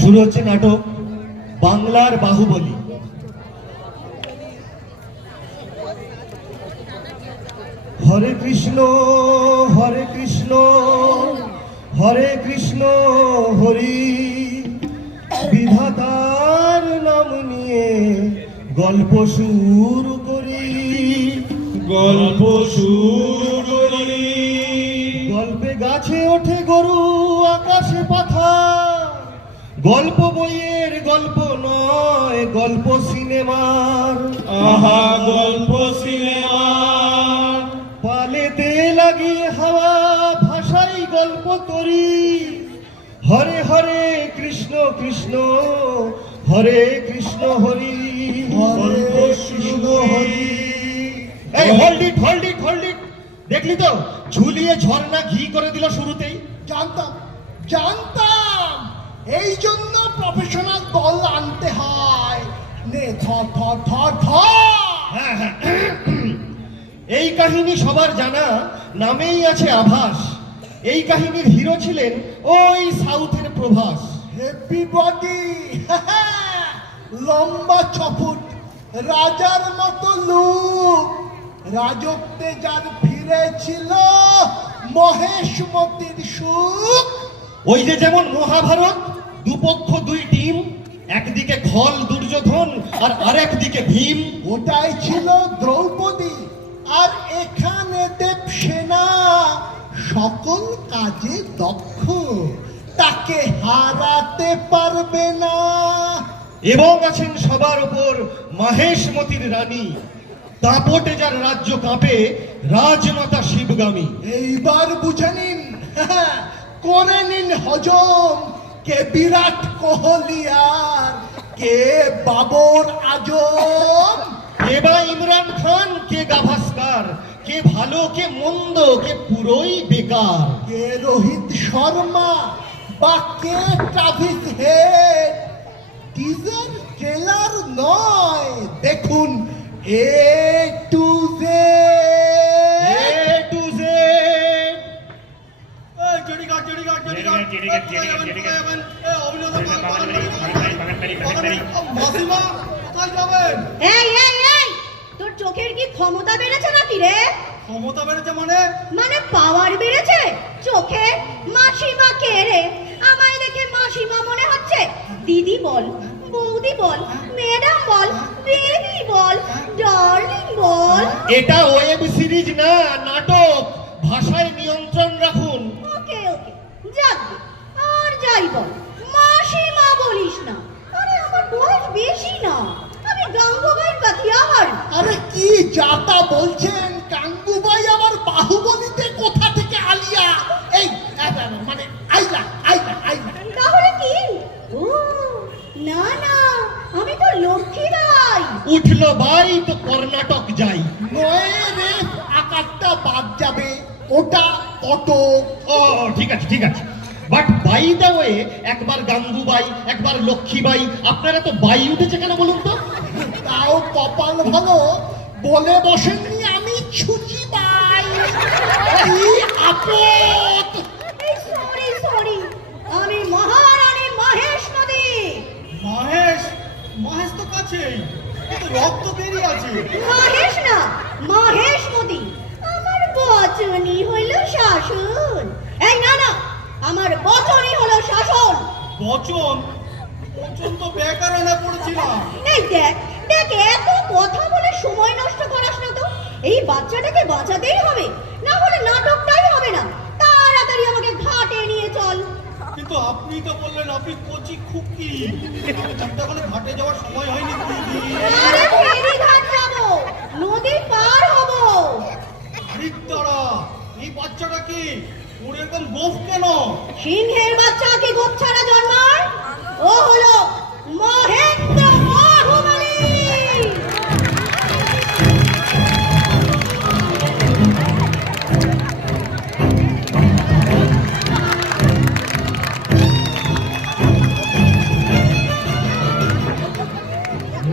শুরু হচ্ছে নাটক বাংলার বাহুবলী। হরে কৃষ্ণ হরে কৃষ্ণ হরে কৃষ্ণ হরি, বিধাতার নাম নিয়ে গল্প শুরু করি, গল্প শুরু করি। গল্পে গাছে ওঠে গরু, আকাশে পাখা, গল্প বইয়ের গল্প নয়, গল্প সিনেমার। আহা গল্প সিনেমার। পালেতে লাগিয়ে হাওয়া ভাষাই গল্প করি, হরে হরে কৃষ্ণ কৃষ্ণ হরে কৃষ্ণ হরি, হরে কৃষ্ণ হরি। এই hold it hold it hold it, দেখলি তো ঝুলিয়ে ঝর্ণা ঘি করে দিল শুরুতেই। জানতাম জানতাম, এই জন্য প্রফেশনাল দল আনতে হয়। নে ধর ধর ধর ধর। হ্যাঁ হ্যাঁ, এই কাহিনী সবার জানা, নামেই আছে আভাস। এই কাহিনীর হিরো ছিলেন ওই সাউথের প্রভাস। হেভি বডি, লম্বা 6 ফুট, রাজার মতো লুক, রাজত্বে যার ফিরেছিল মহেশমতির সুখ। ওই যে যেমন মহাভারত, দুপক্ষ দুই টিম, একদিকে খল দুর্যোধন আর আরেকদিকে ভীম। ওটাই ছিল দ্রৌপদী, আর এখানে দেবসেনা, সকল কাজে দক্ষ, তাকে হারাতে পারবে না। এবং আছেন সবার ওপর মহেশমতির রানী, দাপটে যার রাজ্য কাঁপে, রাজমাতা শিবগামী। এইবার বুঝে নিন, করে নিন হজম, কে বিরাট কোহলি আর কে বাবর আজম। কে বা ইমরান খান, কে গাভাস্কার, কে ভালো কে মন্দ, কে পুরোই বেকার। কে রোহিত শর্মা বা কে ট্রাভিস হেড। টিজার ট্রেলার নয়, দেখুন এ to Z. A to Z. এই এই এই, তোর চোখের কি ক্ষমতা বেড়েছে নাকি রে? ক্ষমতা বেড়েছে মানে? মানে পাওয়ার বেড়েছে চোখে? মাসিমা কে রে? আমায় দেখে মাসিমা মনে হচ্ছে? দিদি বল, বৌদি বল, ম্যাডাম বল, বেবি বল, ডার্লিং বল। এটা ওয়েব সিরিজ না, নাটক। ভাষায় নিয়ন্ত্রণ রাখুন। ওকে ওকে, যাক গে। আর যাই বল, মাসিমা বলিস না। আরে আমার বয়স বেশি না, আমি গাঙ্গুবাইয়ের কাতিয়াহার। আরে কি যাতা বলছেন, গাঙ্গুবাই আবার বাহুবলীতে কোথা থেকে আলিয়া? এই মানে আইলা আইলা আইলা। তাহলে কি? ও না না, আমি তো লক্ষ্মী বাই। উঠলো বাই তো কর্ণাটক যাই। নয় রে, আকারটা বাদ যাবে, ওটা অটো। ও ঠিক আছে ঠিক আছে, বাট বাই দা ওয়ে, একবার গাঙ্গুবাই একবার লক্ষ্মীবাই, আপনারা তো বাই উঠেছে কেন বলুন তো? তাও কপাল ভালো, বলে বসেননি আমি ছুচি বাই। কি আপদ! সরি সরি, আমি মহারানী মহেশমতি। মহেশ? মহেশ তো কাছেই, কিন্তু রক্ত বেরিয়ে আছে। মহেশ না, মহেশমতি। আমার বচনই হলো শাসন। এই না না, আমার বচনই হলো শাসন। বচন? বচন তো ব্যাকরণে পড়েছিলাম। এই দেখ দেখ, এত কথা বলে সময় নষ্ট করাস না তো। এই বাচ্চাটাকে বাঁচাতেই হবে, না হলে নাটকটাই হবে না। তাড়াতাড়ি আমাকে ঘাটে নিয়ে চল। কিন্তু আপনি তো বললেন আপনি কচি খুকি, চিন্তা করে ঘাটে যাওয়ার সময় হয়নি। আরে ফেরি ঘাট যাবো, নদী পার হব। আরিত্তারা, এই বাচ্চাটা কি ওর এরকম গোফ কেন? সিংহের বাচ্চা কি গোপ ছাড়া জন্মায়? ও হলো মহেন্দ্র বাহুবলী।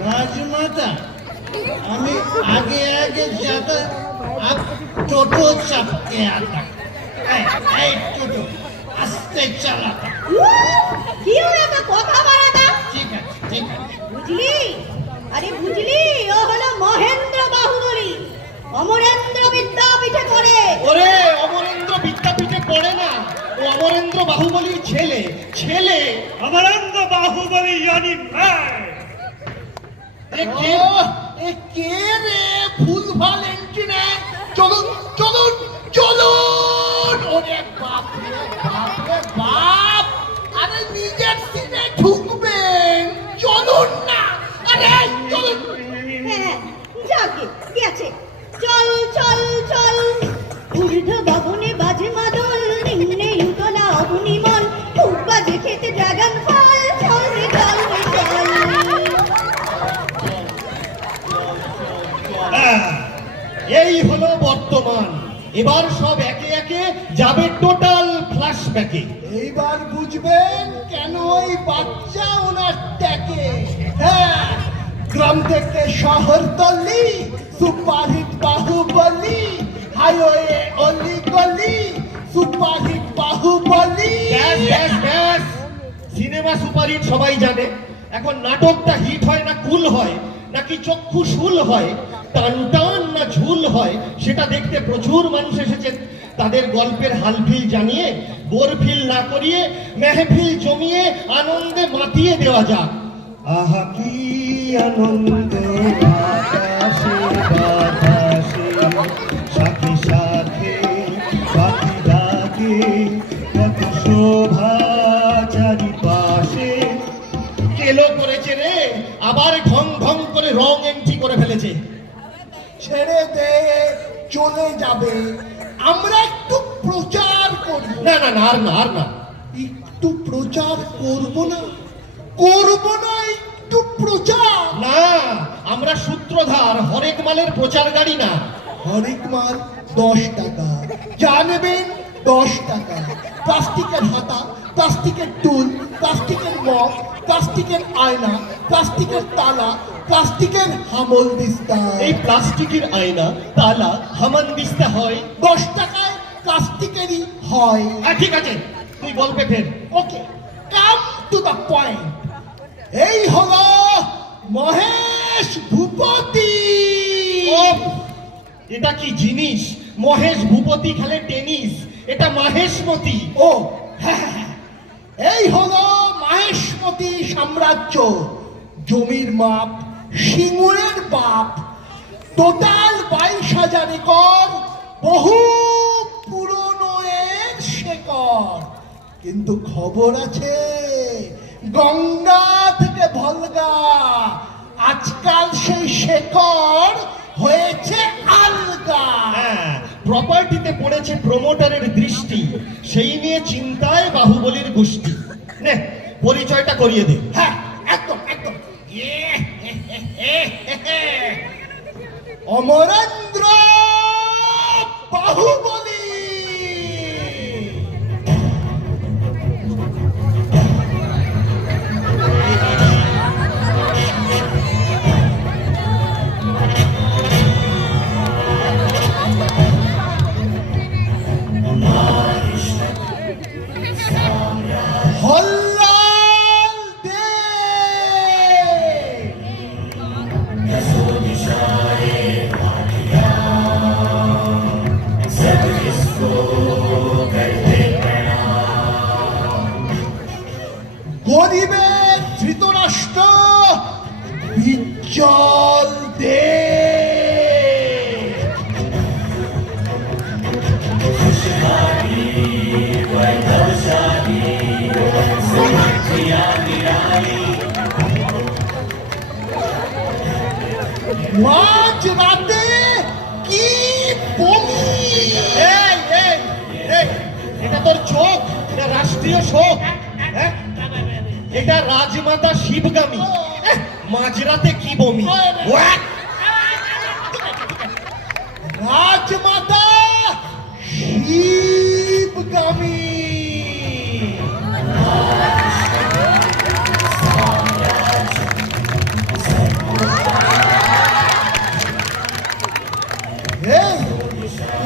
রাজমাতা, আমি আগে আগে যাতা, अब টোটো চাপতে आता। এই টোটো আস্তে চালাতা। কেউ এত কথা বাড়াতা ঠিক আছে ঠিক আছে বুঝলি? আরে বুঝলি, ও হলো মহেন্দ্র বাহুবলী, অমরেন্দ্র বিদ্যাপীঠে পড়ে। ওরে অমরেন্দ্র বিদ্যাপীঠে পড়ে না, ও অমরেন্দ্র বাহুবলীর ছেলে। ছেলে অমরেন্দ্র বাহুবলী জানি এ কে? ও, এ কে রে? ভুলভাল এন্ট্রি নেয়। চলুন চলুন চলুন। ওরে বাপ রে বাপ রে বাপ। আরে নিজের সিনে ঢুকবেন, চলুন না। আরে চলুন। হ্যাঁ, যাকে গেছে। চল চল চল, ঊর্ধ্ব গগনে বাজে মাদল, নিম্নে উতলা অগ্নিমল, খুব বাজে খেতে ড্রাগন ফল। চল রে চল রে চল। এই হলো বর্তমান। এবার সব একে একে যাবে টোটাল ফ্ল্যাশব্যাকে। এইবার বুঝবেন কেন ওই বাচ্চা ওনার ট্যাকে। হ্যাঁ, গ্রাম থেকে শহরতলি, সুপারহিট বাহুবলী, হাইওয়ে অলি গলি, সুপারহিট বাহুবলী। ব্যাস ব্যাস ব্যাস, সিনেমা সুপারহিট সবাই জানে। এখন নাটকটা হিট হয় না কুল হয়, নাকি চক্ষু শুল হয়, টান টান না ঝুল হয়, সেটা দেখতে প্রচুর মানুষ এসেছেন। তাদের গল্পের হালফিল জানিয়ে, বোরফিল না করিয়ে, মেহফিল জমিয়ে আনন্দে মাতিয়ে দেওয়া যাক। আহা কি আনন্দ আকাশে বাতাসে, সাথে সাথে পাখি ডাকে, কত শোভা চারিপাশে। কেলো করেছে রে, আবার ঢং ঢং করে রং এন্ট্রি করে ফেলেছে। ছেড়ে দে, চলে যাবে। আমরা একটু প্রচার করি। না না না, আর না আর না। একটু প্রচার করব না, করব না একটু প্রচার। না, আমরা সূত্রধার, হরেক মালের প্রচার গাড়ি না। হরেক মাল 10 টাকা, জানবেন 10 টাকা। প্লাস্টিকের হাতা, প্লাস্টিকের টুল, প্লাস্টিকের মগ, প্লাস্টিকের আয়না, প্লাস্টিকের তালা, প্লাস্টিকের হামল দিস্তা। এই প্লাস্টিকের আয়না, তালা, হামান দিস্তা হয়। 10 টাকায় প্লাস্টিকেরই হয়। ঠিক আছে, তুই গল্পে ফের। ওকে, কাম টু দ্য পয়েন্ট। এই হলো মহেশ ভূপতি। ওফ, এটা কি জিনিস? মহেশ ভূপতি খেলে টেনিস, এটা মাহেশমতি। ও হ্যাঁ হ্যাঁ, হ্যাঁ। এই হলো মাহেশমতি সাম্রাজ্য। জমির মাপ, সিঙ্গুরের বাপ। টোটাল 22,000 একর, বহু পুরনো এর শেকড়। কিন্তু খবর আছে, গঙ্গা থেকে ভলগা আজকাল সেই শেকড় হয়েছে আলগা। হ্যাঁ, প্রপার্টিতে পড়েছে প্রমোটারের দৃষ্টি, সেই নিয়ে চিন্তায় বাহুবলীর গোষ্ঠী। নে, পরিচয়টা করিয়ে দে। হ্যাঁ, একদম একদম। অমরেন্দ্র বাহুবলী। হল্লাল দে। গরিবের ধৃতরাষ্ট্র বিজ্জল দে। মাঝ রাতে কি বমি। এই এই এই, এটা তোর চোখ না রাষ্ট্রীয় শোক? হ্যাঁ, এটা রাজমাতা শিবগামী। মাঝরাতে কি বমি? ওয়াক! রাজমাতা শিবগামী। এই,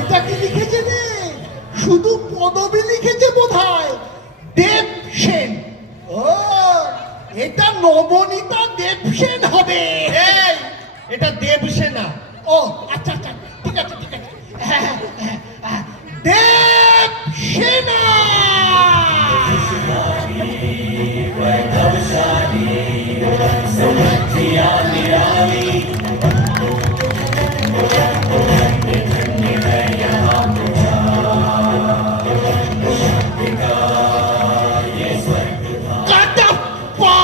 এটা কি লিখেছে রে? শুধু পদবি লিখেছে বোধহয়। দেব সেন। ও এটা নবনীতা দেবসেন হবে। এই এটা দেবসেনা। ও আচ্ছা আচ্ছা, ঠিক আছে ঠিক আছে। দেবসেনা। কাটাপ্পা।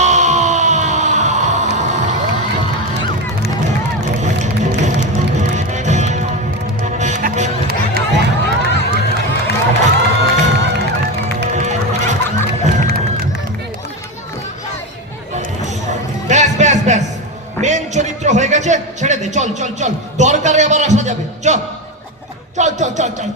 ব্যাস ব্যাস ব্যাস, মেন চরিত্র হয়ে গেছে, ছেড়ে দে, চল চল চল, দরকারে আবার আসা যাবে, চল। চল চল চল চল।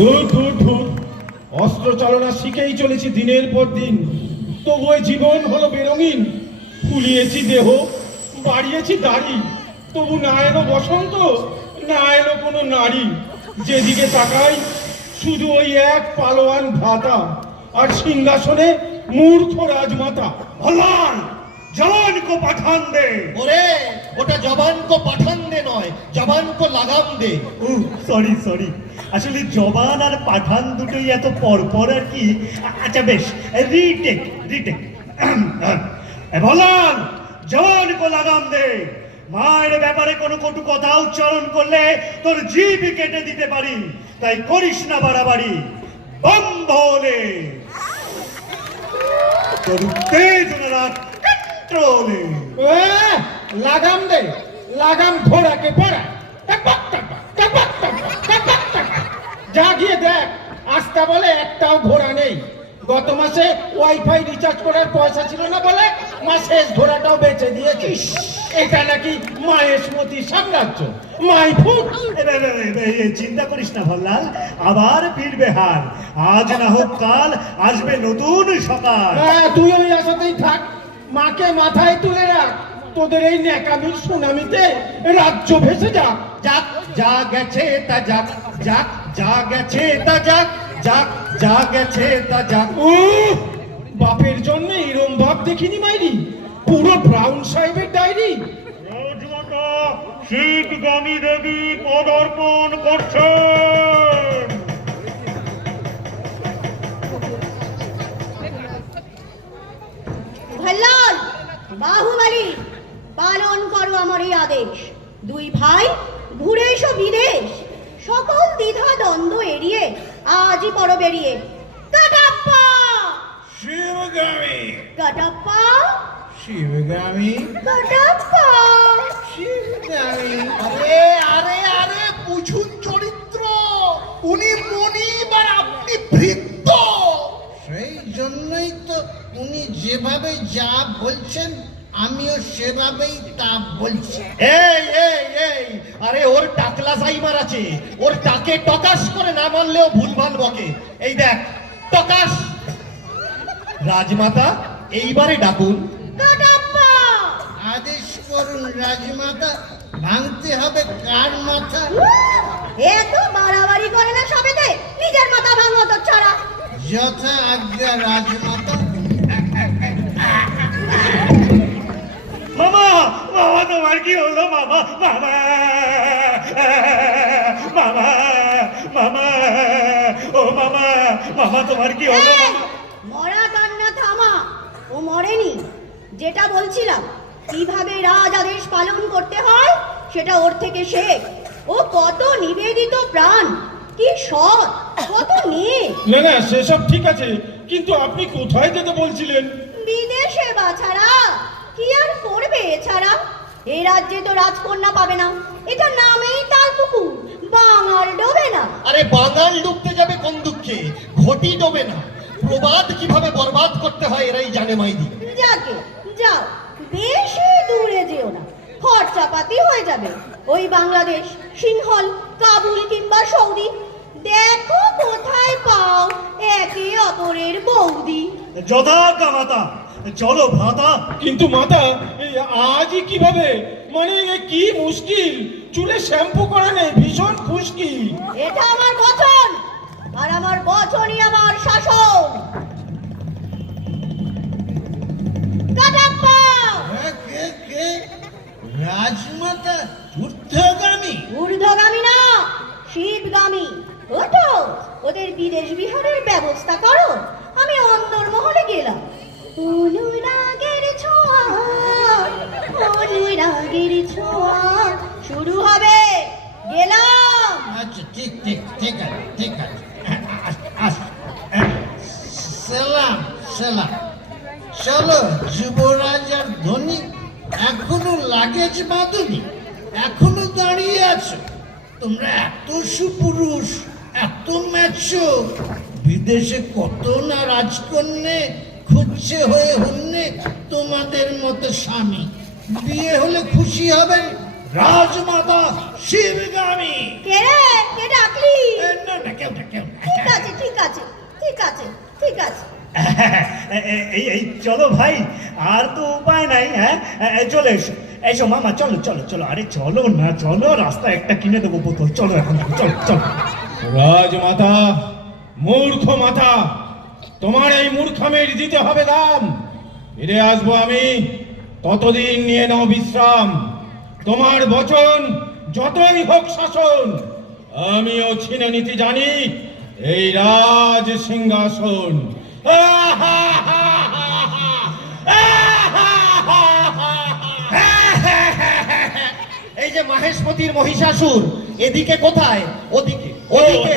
ধুর ধুর ধুর, অস্ত্র চালনা শিখেই চলেছি দিনের পর দিন, তবু ওই জীবন হলো বেরঙিন। ফুলিয়েছি দেহ, বাড়িয়েছি দাড়ি, তবু না এলো বসন্ত, না এলো কোনো নারী। যেদিকে তাকাই শুধু ওই এক পালোয়ান ভ্রাতা, আর সিংহাসনে মূর্খ রাজমাতা। ভল্লাল, জওয়ান কো পাঠান দে। ওরে ওটা জবান কো পাঠান দে নয়, জবান কো লাগাম দে। সরি সরি, আসলে জবান আর পাঠান দুটোই এত পরপর আর কি। আচ্ছা বেশ, রিটেক রিটেক। ভল্লাল, জওয়ান কো লাগাম দে। মায়ের ব্যাপারে কোনো কটু কথা উচ্চারণ করলে তোর জিভ কেটে দিতে পারি, তাই করিস না বাড়াবাড়ি। বন্ধ হলে তোর উত্তেজনা রাখ কন্ট্রোলে। লাগাম দে, লাগাম ঘোড়াকে পড়া। যা গিয়ে দেখ, আস্তা বলে একটাও ঘোড়া নেই। গত মাসে ওয়াইফাই রিচার্জ করার পয়সা ছিল না বলে মা শেষ ঘোড়াটাও বেচে দিয়েছিস। এটা নাকি মাহেশমতি সাম্রাজ্য, মাই ফুট। চিন্তা করিস না ভল্লাল, আবার ফিরবে হাল। আজ না হোক কাল আসবে নতুন সকাল। তুই ওই আশাতেই থাক, মাকে মাথায় তুলে রাখ। তোদের এই ন্যাকামির সুনামিতে রাজ্য ভেসে যাক। যাক যা গেছে তা যাক, যাক যা গেছে তা যাক, যাক যা গেছে তা যাক। বাপের জন্য এরম ভাব দেখিনি মাইরি, পুরো ব্রাউন সাহেবের ডায়েরি। রাজমাতা শীতগামী দেবী পদার্পণ করছেন। ভল্লাল, বাহুবলী, পালন করো আমার এই আদেশ। দুই ভাই ঘুরে এসো বিদেশ, সকল দ্বিধা দ্বন্দ্ব এড়িয়ে আজই পড়ো বেরিয়ে। কাটাপ্পা শিবগামী। কাটাপ্পা শিবগামী। কাটাপ্পা। শিবগামী। আরে আরে আরে, বুঝুন চরিত্র। উনি মনিব আর আপনি ভৃত্য। সেই জন্যই তো উনি যেভাবে যা বলছেন আমিও সেভাবেই তা বলছি। এই এই এই, আরে ওর টাকলা সাইমার আছে, ওর টাকে টকাস করে না মানলেও ভুলভাল বকে। এই দেখ টকাস। রাজমাতা এইবারে ডাকুন। কাটাপ্পা আদেশ করুন রাজমাতা, ভাঙতে হবে কার মাথা? এত বাড়াবাড়ি করে না সবেতে, নিজের মাথা ভাঙো তো ছাড়া। যথা আজ্ঞা রাজমাতা। মামা, মামা তোমার কি হলো মামা? মামা মামা মামা, ও মামা, মামা তোমার কি হলো এই, মামা? মরা কান্না থামা। ও মরেনি। যেটা বলছিলাম, কিভাবে রাজ আদেশ পালন করতে হয় সেটা ওর থেকে শেখ। ও কত নিবেদিত কি সৎ, কত মেয়ে। না না সেসব ঠিক আছে, কিন্তু আপনি কোথায় যেতে বলছিলেন? বিদেশে বাছারা, কি আর করবে এছাড়া? এই রাজ্যে তো রাজকন্যা পাবে না, এটা নামেই তার পুকুর, বাঙাল ডোবে না। আরে বাঙাল ডুবতে যাবে কোন দুঃখে, ঘটি ডোবে না। প্রবাদ কিভাবে বরবাদ করতে হয় এরাই জানে মাইদি। যাকে যাও, বেশি দূরে যেও না, খরচাপাতি হয়ে যাবে। ওই বাংলাদেশ, সিংহল, কাবুল কিংবা সৌদি, দেখো কোথায় পাও একে অপরের বৌদি। যথাজ্ঞা মাতা, চলো ভ্রাতা। কিন্তু মাতা, এই আজই কিভাবে? মানে এ কি মুশকিল, চুলে শ্যাম্পু করা নেই, ভীষণ খুশকি। এটা আমার বচন, আর আমার বচনই আমার শাসন। কাটাপ্পা! কে রাজমাতা ঊর্ধ্বগামী? ঊর্ধ্বগামী না, শীতগামী। ওঠো, ওদের বিদেশ বিহারের ব্যবস্থা করো, আমি অন্দরমহলে গেলাম। অনুরাগের ছোঁয়া, অনুরাগের ছোঁয়া শুরু হবে, গেলাম। আচ্ছা ঠিক আছে সালাম সালাম। চলো যুবরাজ আর ধনী, এখনো লাগেজ বাঁধুনি, এখনো দাঁড়িয়ে আছো? তোমরা এত সুপুরুষ, এত ম্যাচো, বিদেশে কত না রাজকন্যে খুঁজছে হয়ে হন্যে তোমাদের মতো স্বামী। বিয়ে হলে খুশি হবেন রাজমাতা শিবগামী। কে রে, কে ডাকলি? না কেউ না ঠিক আছে ঠিক আছে ঠিক আছে ঠিক আছে। এই চলো ভাই, আর তো উপায় নাই। হ্যাঁ চলে এসো, এসো মামা, চলো চলো চলো। আরে চলো না, চলো, রাস্তা একটা কিনে দেবো বোতল। চলো এখন, চলো চলো। রাজমাতা, মূর্খ মাতা, তোমার এই মূর্খামের দিতে হবে দাম। ফিরে আসবো আমি, ততদিন নিয়ে নাও বিশ্রাম। তোমার বচন যতই হোক শাসন, আমিও ছিনে নিতে জানি এই রাজ সিংহাসন। এই যে মাহেশপতির মহিষাসুর, এদিকে কোথায়? ওদিকে ওদিকে।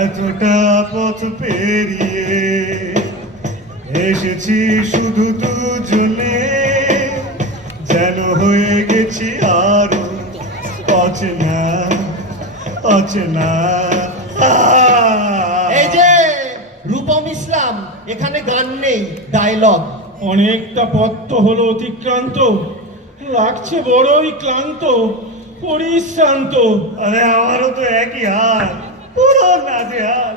এতটা পথ পেরিয়ে এসেছি শুধু দুজনে, যেন হয়ে গেছি আরো অচেনা অচেনা। এই যে রূপম ইসলাম, এখানে গান নেই, ডায়লগ। অনেকটা পথ তো হলো অতিক্রান্ত, লাগছে বড়ই ক্লান্ত, পরিশ্রান্ত। আরে আমারও তো একই হাল, পুরো নাজেহাল।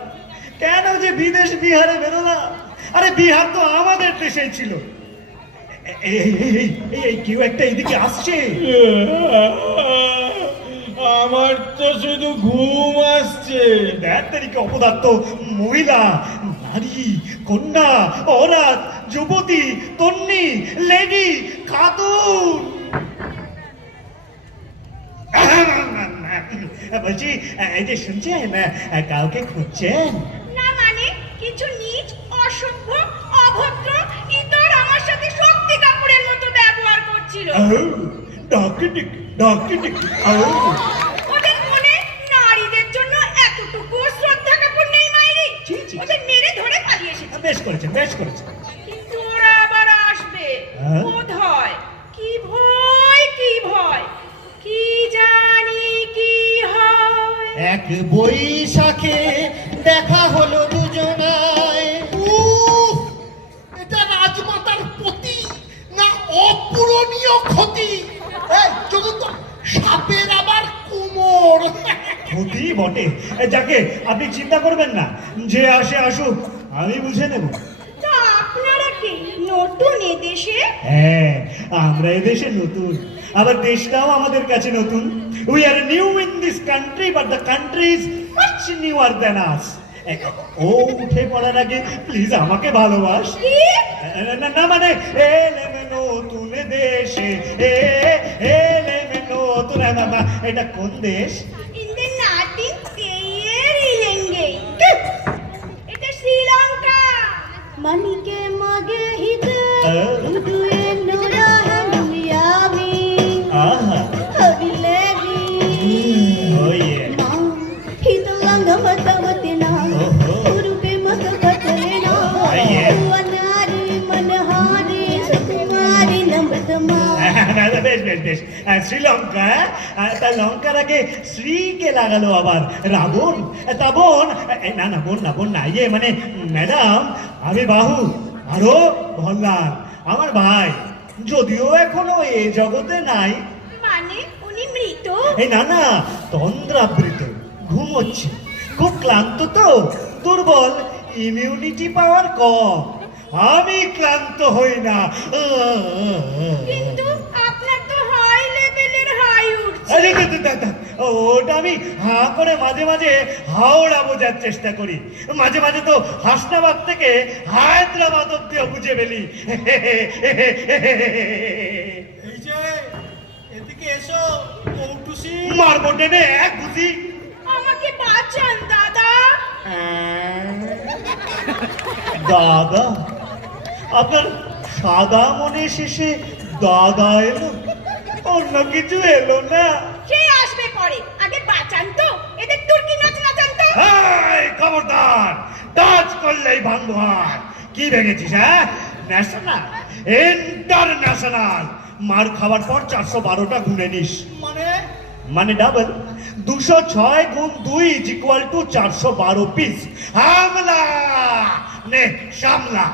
কেন যে বিদেশ বিহারে বেরোলাম? আরে বিহার তো আমাদের দেশেই ছিল। এই কেউ একটা এইদিকে আসছে। আমার তো শুধু ঘুম আসছে। ব্যাটারিকে অপদার্থ, মহিলা, নারী, কন্যা, অরাত, যুবতী, তন্নি, লেডি, খাতুন। বলছি, এই যে শুনছেন, কাউকে খুঁজছেন? না মানে কিছু নীচ, অসভ্য, অভদ্র ইতর আমার সাথে শক্তি কাপুরের মতো ব্যবহার করছিল। ডকিটিক ডকিটিক। ওদের মনে নারীদের জন্য এতটুকু শ্রদ্ধা কাপুর নেই মাইরি। ছি, ছি। ওদের মেরে ধরে পালিয়ে এসেছে। বেশ করেছেন, বেশ করেছেন। কিন্তু ওরা আবার আসবে হ্যাঁ? বোধ হয়। কি ভয়, কি ভয়, কি জানি কি হয়। এক বৈশাখে দেখা হলো দুজনায়। উফ, এটা রাজমাতার পতি না অপূরণীয় ক্ষতি? এই চলুন তো, সাপের আবার কোমর। ক্ষতি বটে। যাকে আপনি চিন্তা করবেন না, যে আসে আসুক, আমি বুঝে নেব। তা আপনারা কি নতুন এদেশে? হ্যাঁ, আমরা এদেশে নতুন, আবার দেশটাও আমাদের কাছে নতুন। We are new in this country, but the country is much newer than us. ও উঠে পড়ার আগে প্লিজ আমাকে ভালোবাস। কি? না না মানে এলেমেনো দেশে এলেম নতুন এটা কোন দেশ? ইন্দে নাটি তেয়ের ইলেঙ্গে এটা শ্রীলঙ্কা মানিকে মাগে হিতে দুয়ে নোরা হামিয়ামি আহা হবিলেগি ওয়ে হিতলঙ্গ মতবতিনা রূপে মত বতলেনা ওনারি মনহারি সুকুমারি নমতমা বেশ বেশ বেশ শ্রীলঙ্কা তা লঙ্কার আগে শ্রীকে লাগালো আবার রাবণ তা বোন না না বোন না বোন না ইয়ে মানে ম্যাডাম আমি বাহু আরো ভল্লাল আমার ভাই যদিও এখনো এ জগতে নাই মানে উনি মৃত এই না না তন্দ্রাবৃত ঘুমোচ্ছে খুব ক্লান্ত তো দুর্বল ইমিউনিটি পাওয়ার কম আমি ক্লান্ত হই না কিন্তু আপনার তো হাই লেভেলের হাই উঠছে আরে দাদা ওটা আমি হা করে মাঝে মাঝে হাওড়া বোঝার চেষ্টা করি মাঝে মাঝে তো হাসনাবাদ থেকে হায়দ্রাবাদ অব্দিও বুঝে ফেলি এই যে এদিকে এসো কৌটুসি মারবো টেনে এক ঘুষি আমাকে বাঁচান দাদা দাদা আপনার সাদা মনে শেষে দাদা এলো অন্য কিছু এলো না কে আসবে পরে আগে বাঁচান তো এদের তুর্কি নাচ নাচান তো এই, খবরদার টাচ করলেই ভাঙবো হাত কি ভেঙেছিস হ্যাঁ ন্যাশনাল ইন্টারন্যাশনাল মার খাওয়ার পর 412টা গুনে নিস মানে ডাবল 206 গুণ 2 ইজ ইকুয়াল টু 412 পিস হামলা নে সামলা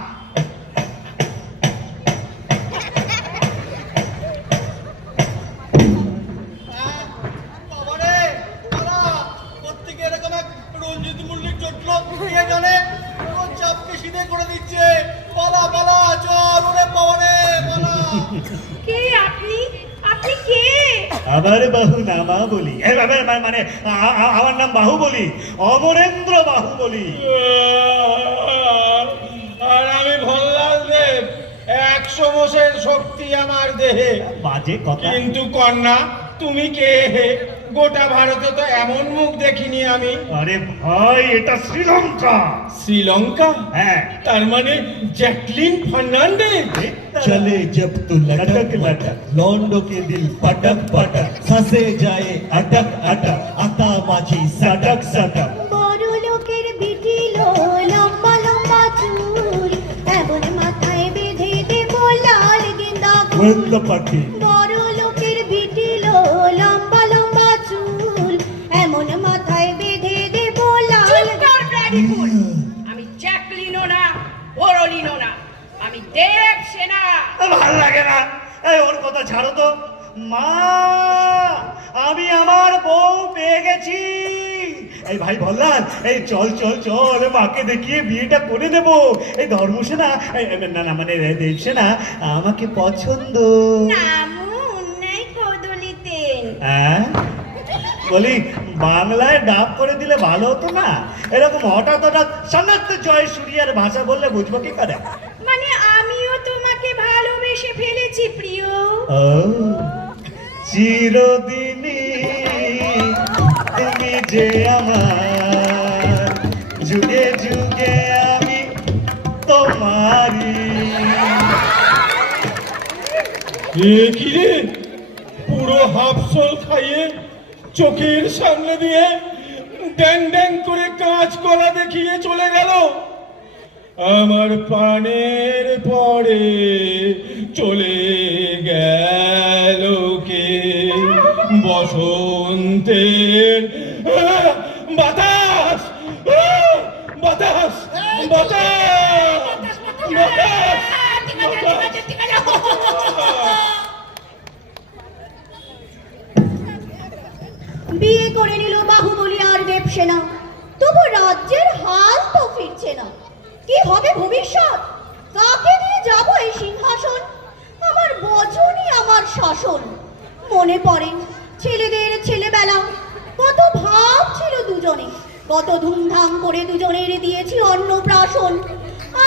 বাবারে তারা প্রত্যেকে এরকম এক রঞ্জিত মল্লিক জটলো কে জানে পুরো চাপকে সিধে করে দিচ্ছে পালা পালা চল ওরে বাবারে পালা কে আপনি আপনি কে আবার বাহু নামা বলি মানে আমার নাম বাহু বলি অমরেন্দ্র বাহু বলি আর আমি ভল্লাল দেব 100 মোষের শক্তি আমার দেহে বাজে কথা কিন্তু কন্যা তুমি কে হে গোটা ভারতে তো এমন মুখ দেখিনি আমি আরে ভাই এটা শ্রীলঙ্কা শ্রীলঙ্কা হ্যাঁ তার মানে জ্যাকলিন ফার্নান্ডেজ चले जब तू लटक लटक लौंडों के दिल पटक पटक फंसे जाए अटक अटक आता माझी सटक सटक বড় লোকের বিটিলো লম্বা লম্বা চুল এমন মাথায় বেঁধে দেব লাল গেন্দা ফুল वृंद पटी বড় লোকের বিটিলো লম্বা লম্বা চুল এমন মাথায় বেঁধে দেব লাল ফুল আমি জ্যাকলিনও না বড়লিনও না আমি দেব সেনা ভাল লাগে না এই ওর কথা ছাড়ো তো মা আমি আমার বউ পেয়ে গেছি এই ভাই বললাম এই চল চল চল মাকে দেখিয়ে বিয়েটা করে দেবো এই ধর্মসেনা না না মানে দেবসেনা আমাকে পছন্দ নামু উন্নয় কদলিতেন হ্যাঁ বলি বাংলায় ডাব করে দিলে ভালো হতো না এরকম হঠাৎ হঠাৎ সনাক্ত জয় সূর্যার ভাষা বললে বুঝবো কি করে মানে আমিও তোমাকে ভালোবেসে ফেলেছি প্রিয় ও চিরদিনই তুমি যে আমার যুগে যুগে আমি তোমারি এ কি রে পুরো হাফসল খাইয়ে চোখের সামনে দিয়ে ড্যাং ড্যাং করে কাঁচ কলা দেখিয়ে চলে গেল আমার প্রাণের পরে চলে গেল কে বসন্তের বাতাস বাতাস বাতাস বাতাস বিয়ে করে নিল বাহুবলী আর দেবসেনা তবু রাজ্যের হাল তো ফিরছে না কি হবে ভবিষ্যৎ কাকে দিয়ে যাব এই সিংহাসন আমার বচনই আমার শাসন মনে পড়ে ছেলেদের ছেলেবেলা কত ভাব ছিল দুজনে কত ধুমধাম করে দুজনের দিয়েছি অন্নপ্রাশন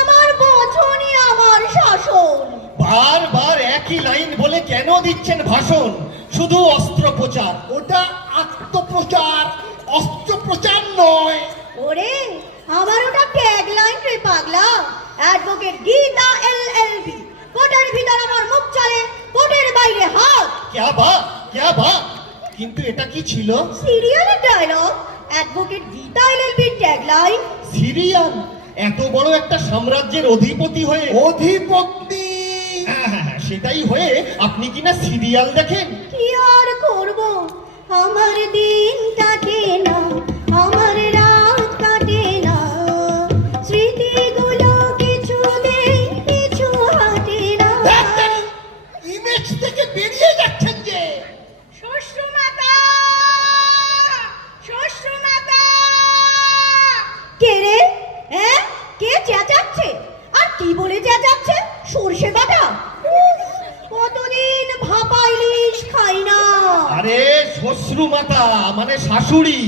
আমার বচনই আমার শাসন बार बार एक একই লাইন বলে কেন দিচ্ছেন ভাষণ? শুধু অস্ত্রোপচার। ওটা আত্মপ্রচার, অস্ত্রপ্রচার নয়। ওরে আমার ওটা ট্যাগলাইন রে পাগলা। Advocate Gita LLB. কোর্টের ভিতর আমার মুখ চলে, কোর্টের বাইরে হাত। ক্যা বাত, ক্যা বাত। কিন্তু এটা কি ছিল? সিরিয়ালের ডায়লগ। অ্যাডভোকেট গীতা এলএলবির ট্যাগলাইন। সিরিয়াল? এত বড় একটা সাম্রাজ্যের অধিপতি হয়ে? অধিপত্নী। হ্যাঁ, সেটাই হয়ে আপনি কিনা সিরিয়াল দেখেন? কি আর করব, আমার দিন কাটে না, আমার রাত কাটে না, স্মৃতিগুলো কিছুতেই পিছু হাঁটে না। ইমেজ থেকে বেরিয়ে যাচ্ছেন যে। শ্বশুরমাতা, শ্বশুরমাতা। কে রে? হ্যাঁ, কে চেঁচাচ্ছে? আর কি বলে চেঁচাচ্ছে? সর্ষে বাটা? উফ, কতদিন ভাপা ইলিশ খাই না। আরে শ্বশ্রু মাতা মানে শাশুড়ি।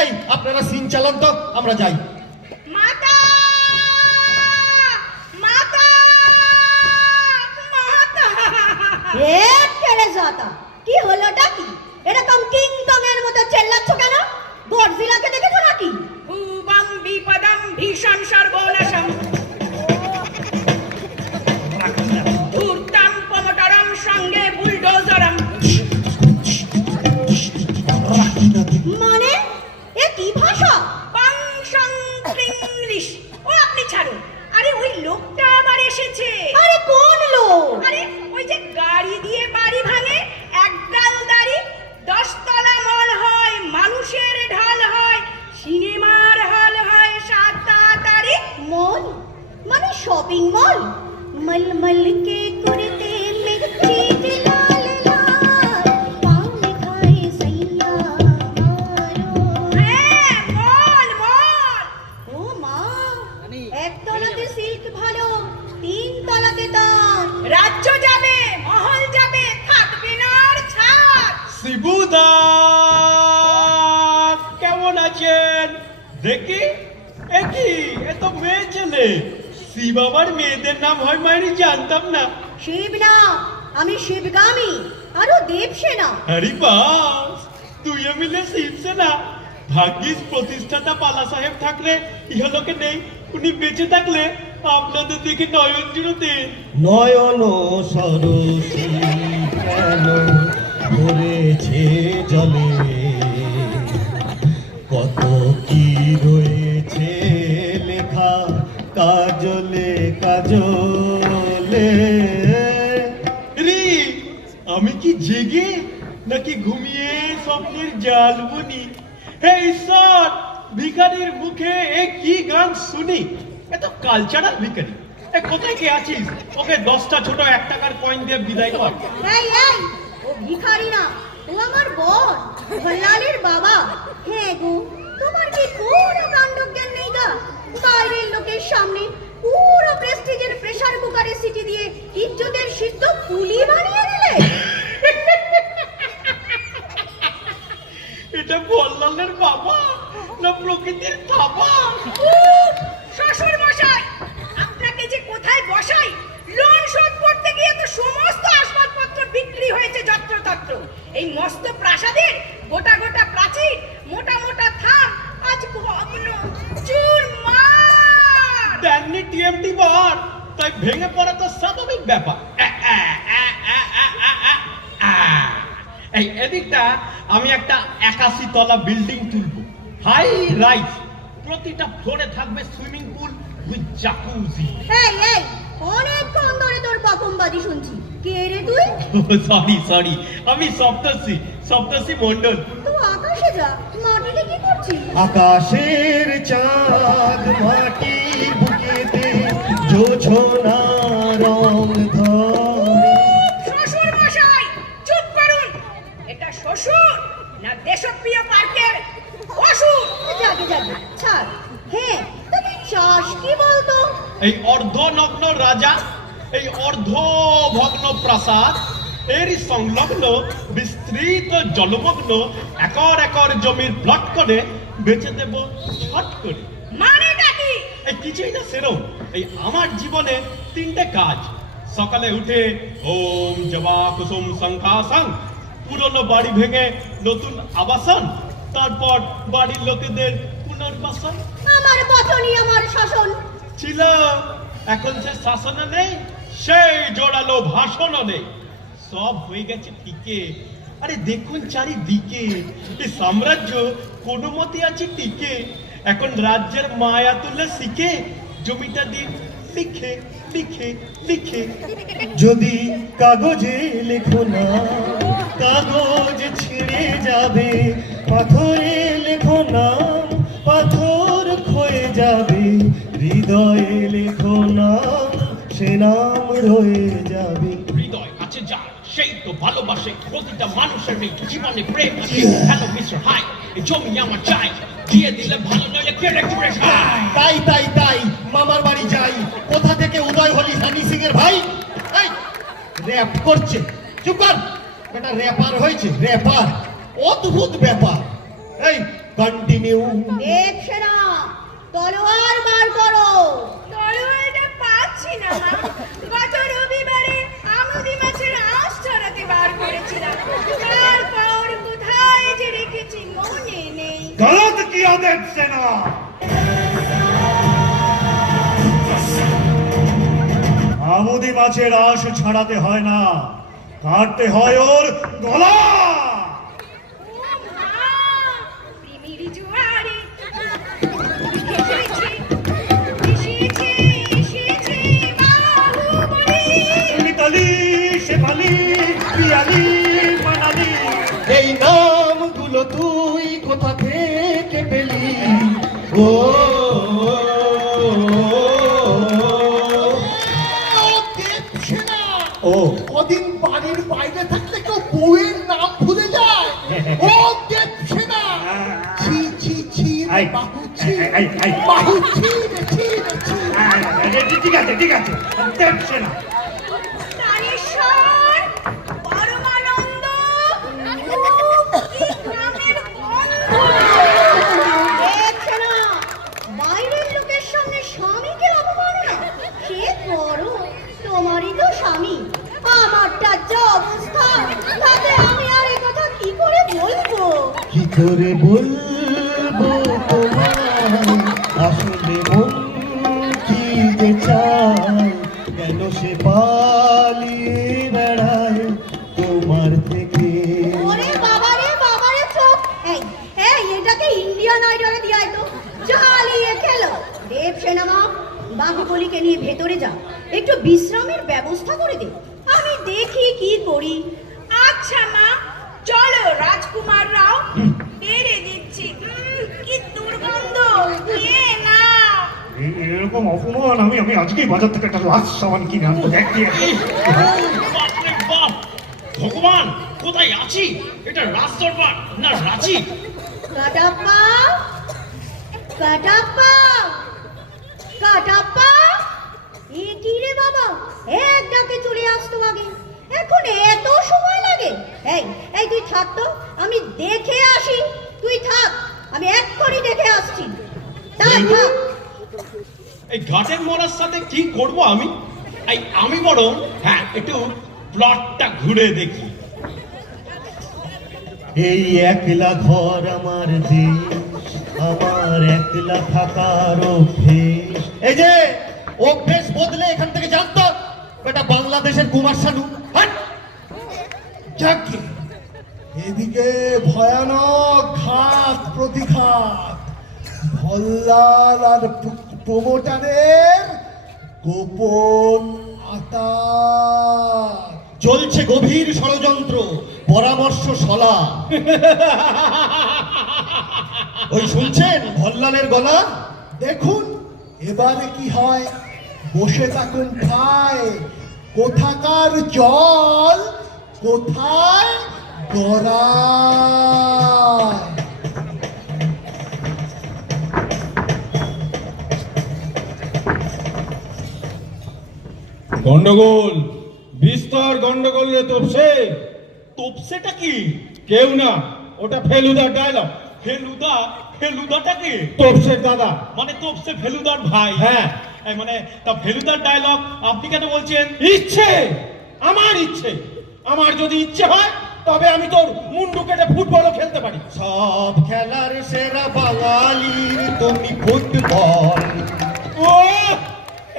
এই আপনারা সিন চালান তো, আমরা যাই। মাতা, মাতা, মাতা। এ টেরেজাটা, কি হলোটা কি? এরকম কিং কং এর মতো চেল্লাচ্ছ কেন? গডজিলাকে দেখেছো নাকি? ভুবং বিপদং ভীষণ সর্বনাশম, ধূর্তাম পমটরম সঙ্গে বুলডোজারম। মানে এ কি ভাষা? পাংশং ইংলিশ। ও আপনি ছাড়ুন। আরে ওই লোকটা আবার এসেছে। আরে কোন লোক? আরে ওই যে গাড়ি দিয়ে বাড়ি ভাঙে, একগাল দাড়ি, 10 তলা মল হয়, মানুষের ঢাল হয়, সিনেমার হল হয় 7 তাড়াতাড়ি। মল মানে শপিং মল। मलमल के कुर्ते में चीज लाल लाल, पाँव में खाए सैया मारो। হ্যাঁ, মল মল। ও মা, এক তলাতে সিল্ক ভালো, 3 তলাতে দাম। রাজ্য যাবে, মহল যাবে, থাকবে না আর ছাদ। শিবুদা কেমন আছেন? দেখি একই, এ তো মেয়ে ছেলে। শিব আবার মেয়েদের নাম হয় মায়ের জানতাম না। শিব না, আমি শিবগামী, আরো দেবসেনা। আরে বাস, তুইও মিলে শিবসেনা। ভাগ্যিস প্রতিষ্ঠাতা পালা সাহেব থাকলে ইহলোকে নেই, উনি বেঁচে থাকলে আপনাদের দিকে নয়ন জুড়োতেন। নয়ন সরসী কেন ভরেছে জলে, কত কি রয়েছে লেখা কাজলে কাজলে। রে, আমি কি জেগে নাকি ঘুমিয়ে স্বপ্নের জাল বুনি? হে ঈশ্বর, ভিখারির মুখে এ কি গান শুনি! এত কালচারাল ভিখারি। এ কোথায় কে আছিস? ওকে 10টা ছোট 1 টাকার কয়েন দিয়ে বিদায় কর। এই এই, ও ভিখারি না, ও আমার বোন, ভল্লালের বাবা। হ্যাঁ গো, তোমার কি কোনো কাণ্ডজ্ঞান নেই গা? বাইরের লোকের সামনে পুরো প্রেস্টিজের প্রেসার কুকারে সিটি দিয়ে ইজ্জতের সিদ্ধ পুলি বানিয়ে দিলে। এটা বল্লালের বাবা না প্রকৃতির থাবা? শ্বশুর মশাই, আপনাকে যে কোথায় বসাই, লোন শোধ করতে গিয়ে তো সমস্ত আসবাবপত্র বিক্রি হয়েছে যত্রতত্র। এই মস্ত প্রাসাদের গোটা গোটা প্রাচীর, মোটা মোটা থাম আজ ভগ্ন চুরমার। দেননি টিএমটি বার, তাই ভেঙে পড়া তো স্বাভাবিক ব্যাপার। এই এদিকটা আমি একটা 81 তলা বিল্ডিং তুলবো, হাই রাইজ। প্রতিটা ফ্লোরে থাকবে সুইমিং পুল উইথ জাকুজি। এই এই, অনেকক্ষণ ধরে তোর পাকমবাজি শুনছি। কে রে তুই? সরি, আমি সপ্তর্ষি মন্ডল। তুই আকাশে যা, মাটিতে কি করছিস? আকাশের চাঁদ মাটির বুকেতে জোছনা রং ধরে। শ্বশুর মশাই চুপ করুন। এটা শ্বশুর না দেশপ্রিয় পার্কের অসুর? যাকে যাকে ছাড়। হ্যাঁ, তুমি চাস কি বলতো? এই অর্ধনগ্ন রাজা, এই অর্ধভগ্ন প্রাসাদ, এরই সংলগ্ন বিস্তৃত জলমগ্ন একর একর জমির প্লট করে বেচে দেব ছট করে। মানেটা কি? এই কিছুই না সেরম। এই আমার জীবনে 3টে কাজ: সকালে উঠে ওম জবা কুসুম শঙ্খাসন, পুরনো বাড়ি ভেঙে নতুন আবাসন, তারপর বাড়ির লোকেদের পুনর্বাসন। আমার বচনই আমার শাসন। ছিল, এখন সে শাসনও নেই, সেই জোরালো ভাষণও নেই, সব হয়ে গেছে টিকে। আরে দেখুন চারিদিকে, এই সাম্রাজ্য কোনো মতে আছে টিকে। এখন রাজ্যের মায়া তুলে শিখে, জমিটা দিন লিখে লিখে লিখে। যদি কাগজে লেখো না, কাগজ ছিঁড়ে যাবে, পাথরে লেখো না, পাথর ক্ষয়ে যাবে, হৃদয়ে লেখো না, সে নাম রয়ে যাবে। হৃদয় আছে যার, সেই তো ভালোবাসে প্রতিটা মানুষের নেই জীবনে প্রেম আছে। হ্যালো মিস্টার হাই, এই জমি আমার চাই, দিয়ে দিলে ভালো, নইলে কেটে কুড়ে খাই। তাই তাই তাই মামার বাড়ি যাই। কোথা থেকে উদয় হলি হানি সিং এর ভাই? এই, র্যাপ করছে, চুপ কর বেটা, র্যাপার হয়েছে, র্যাপার, অদ্ভুত ব্যাপার। এই কন্টিনিউ। দেব সেনা, তলোয়ার বার করো। তলোয়ারটা পাচ্ছি না মা। গত রবিবারে আমুদি মাছের আঁশ ছড়াতে বার করেছিলাম, তারপর কোথায় যে রেখেছি মনে নেই। গলত কিয়া দেব সেনা। আমুদি মাছের আঁশ ছাড়াতে হয় না, কাটতে হয় ওর গলা। ও মা, প্রেমের জোয়ারে এসেছে, এসেছে, এসেছে বাহুবলী। মিতালি, শেফালি, পিয়ালি, মানালি। এই নামগুলো তুই কোথা থেকে পেলি? ও দেবসেনা, ও কদিন বাড়ির বাইরে থাকলে কেউ বউয়ের নাম ভুলে যায়। ও দেবসেনা, ছি ছি ছি রে আই, বাহু ছি, আই, আই, আই। বাহু ছি রে ছি রে ছি। ঠিক আছে ঠিক আছে, দেব সেনা। তারেশ্বর, পরমানন্দ, উফ, কি নামের গন্ধ। দেব সেনা, বাইরের লোকের সামনে স্বামীকে অবমাননা, সে করো, তোমারই তো স্বামী। আমারটা যা অবস্থা, তাতে আমি আর এ কথা কি করে বলবো? কি করে বলবো তোমায়, আসলে মন কি যে চায়, কেন সে পালিয়ে বেড়ায় তোমার থেকে। ওরে বাবারে চোখ। এই এই এটাকে ইন্ডিয়ান আইডলে দিয়ে তো জ্বালিয়ে খেলো। দেব সেনা মা, বাহুবলীকে নিয়ে ভেতরে যা, একটু বিশ্রামের ব্যবস্থা করে দে, আমি দেখি কি করি। আচ্ছা মা, চলো রাজকুমার রাও, বেড়ে দিচ্ছি। কি দুর্গন্ধ, এ না। এরকম অপমান আমি আমি আজকেই বাজার থেকে একটা লাশ সাবান কিনে আনবো। দেখ কি আছে। বাপরে বাপ, ভগবান কোথায় আছি? এটা রাজদরবার না রাঁচি? কাটাপ্পা, কাটাপ্পা, কাটাপ্পা, এ কি রে বাবা, এক ডাকে চলে আসতো আগে, এখন এত সময় লাগে? এই এই তুই থাক তো, আমি দেখে আসি। তুই থাক, আমি এক্ষুনি দেখে আসছি। থাক থাক। এই ঘাটের মরার সাথে কি করব আমি? আমি বরং হ্যাঁ একটু প্লটটা ঘুরে দেখি। এই একলা ঘর আমার দেশ, আমার একলা থাকার অভ্যেস। এই যে অভ্যেস বদলে এখান থেকে জানতো বেটা, বাংলাদেশের কুমার শানু। হাট! যাকে এদিকে ভয়ানক ঘাত প্রতিঘাত, ভল্লাল আর প্রমোটারের গোপন আতার। চলছে গভীর ষড়যন্ত্র, পরামর্শ সলা। ওই শুনছেন ভল্লালের গলা? দেখুন এবারে কি হয়। বসে থাকুন খায়, কোথাকার জল কোথায় গড়ায়। গন্ডগোল, বিস্তর গন্ডগোল রে তোপসে। তোপসেটা কি? কেউ না, ওটা ফেলুদার ডায়লগ। ফেলুদা ফেলুদাটাকে তোপসের দাদা। মানে তোপসে ফেলুদার ভাই। হ্যাঁ। এই মানে তা ফেলুদার ডায়লগ আপনি কেন বলছেন? ইচ্ছে, আমার ইচ্ছে, আমার যদি ইচ্ছে হয় তবে আমি তোর মুন্ডু কেটে ফুটবলও খেলতে পারি। সব খেলার সেরা বাঙালির তুমি ফুটবল। ও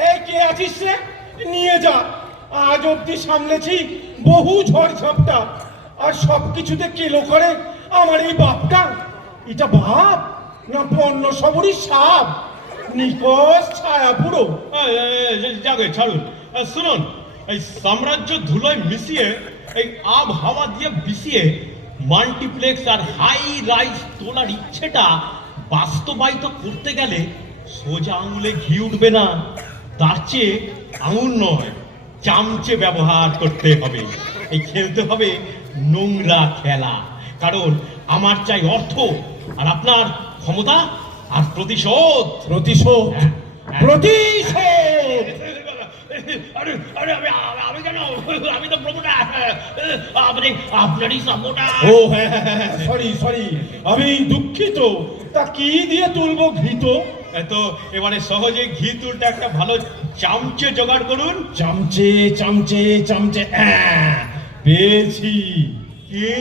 এই কে আছিস রে, নিয়ে যা। আজ অব্দি সামলেছি বহু ঝড় ঝাপটা, আর সবকিছুতে কেলো করে আমার এই বাপটা। এটা বাপ না বন্য সবরই সাপ, নিকশ ছায়া পুরো। যাবে ছাড়ুন। শুনুন, এই সাম্রাজ্য ধুলোয় মিশিয়ে, এই আবহাওয়া দিয়ে বিছিয়ে মাল্টিপ্লেক্স আর হাই রাইজ তোলার ইচ্ছেটা বাস্তবায়িত করতে গেলে সোজা আঙুলে ঘি উঠবে না। তার চেয়ে আঙুল নয়, চামচে ব্যবহার করতে হবে। এই খেলতে হবে নোংরা খেলা, কারণ আমার চাই অর্থ আর আপনার ক্ষমতা আর প্রতিশোধ। প্রতিশোধ, প্রতিশোধ। আরে আরে আমি কেন? আমি তো প্রমোটার, আপনারই সাপোর্টার। ও হ্যাঁ হ্যাঁ হ্যাঁ, সরি সরি, আমি দুঃখিত। তা কি দিয়ে তুলবো ঘৃত? তো এবারে সহজে ঘি তুলতে একটা ভালো চামচে জোগাড় করুন। চামচে চামচে চামচে, পেয়েছি। কে?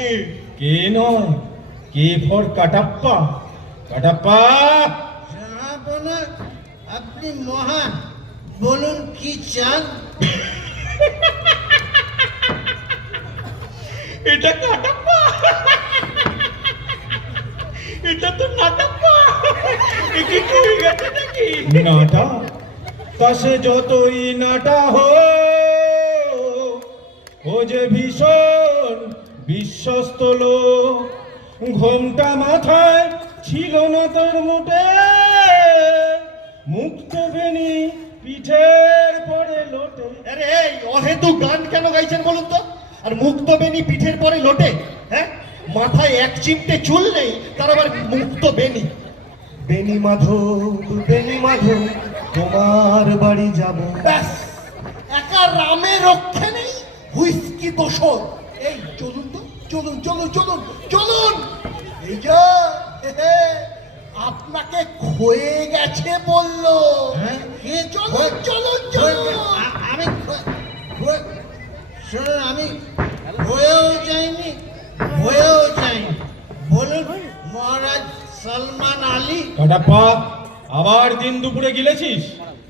কে নয়, কে ফর কাটাপ্পা। কাটাপ্পা, জাহাপনা, আপনি মহান, বলুন কি চান? এটা কাটাপ্পা, এটা তো নাটাপ্পা। এ কি কই গেছে নাকি? নাটা, তা সে যতই নাটা ও যে ভীষণ বিশ্বস্ত লোক। ঘোমটা মাথায় ছিল না তোর মোটে, মুক্ত বেনি পিঠের পরে লোটে। আরে এই অহেতুক গান কেন গাইছেন বলুন তো? আর মুক্ত বেনি পিঠের পরে লোটে? হ্যাঁ, মাথায় এক চিমটে চুল নেই, তার আবার মুক্ত বেনি। বেনি মাধব, বেনি মাধব, তোমার বাড়ি যাব। ব্যাস, একা রামে রক্ষে নেই, হুইস্কি দোষর। এই চলুন তো, চলুন চলুন চলুন চলুন। এই যে আপনাকে ক্ষয়ে গেছে বললো। কে? চলুন চলুন চলুন। আমি শুনুন, আমি হয়েও যাইনি, হয়েও যাইনি। বলুন মহারাজ সলমান আলী। কাটাপ্পা, আবার দিন দুপুরে গিলেছিস?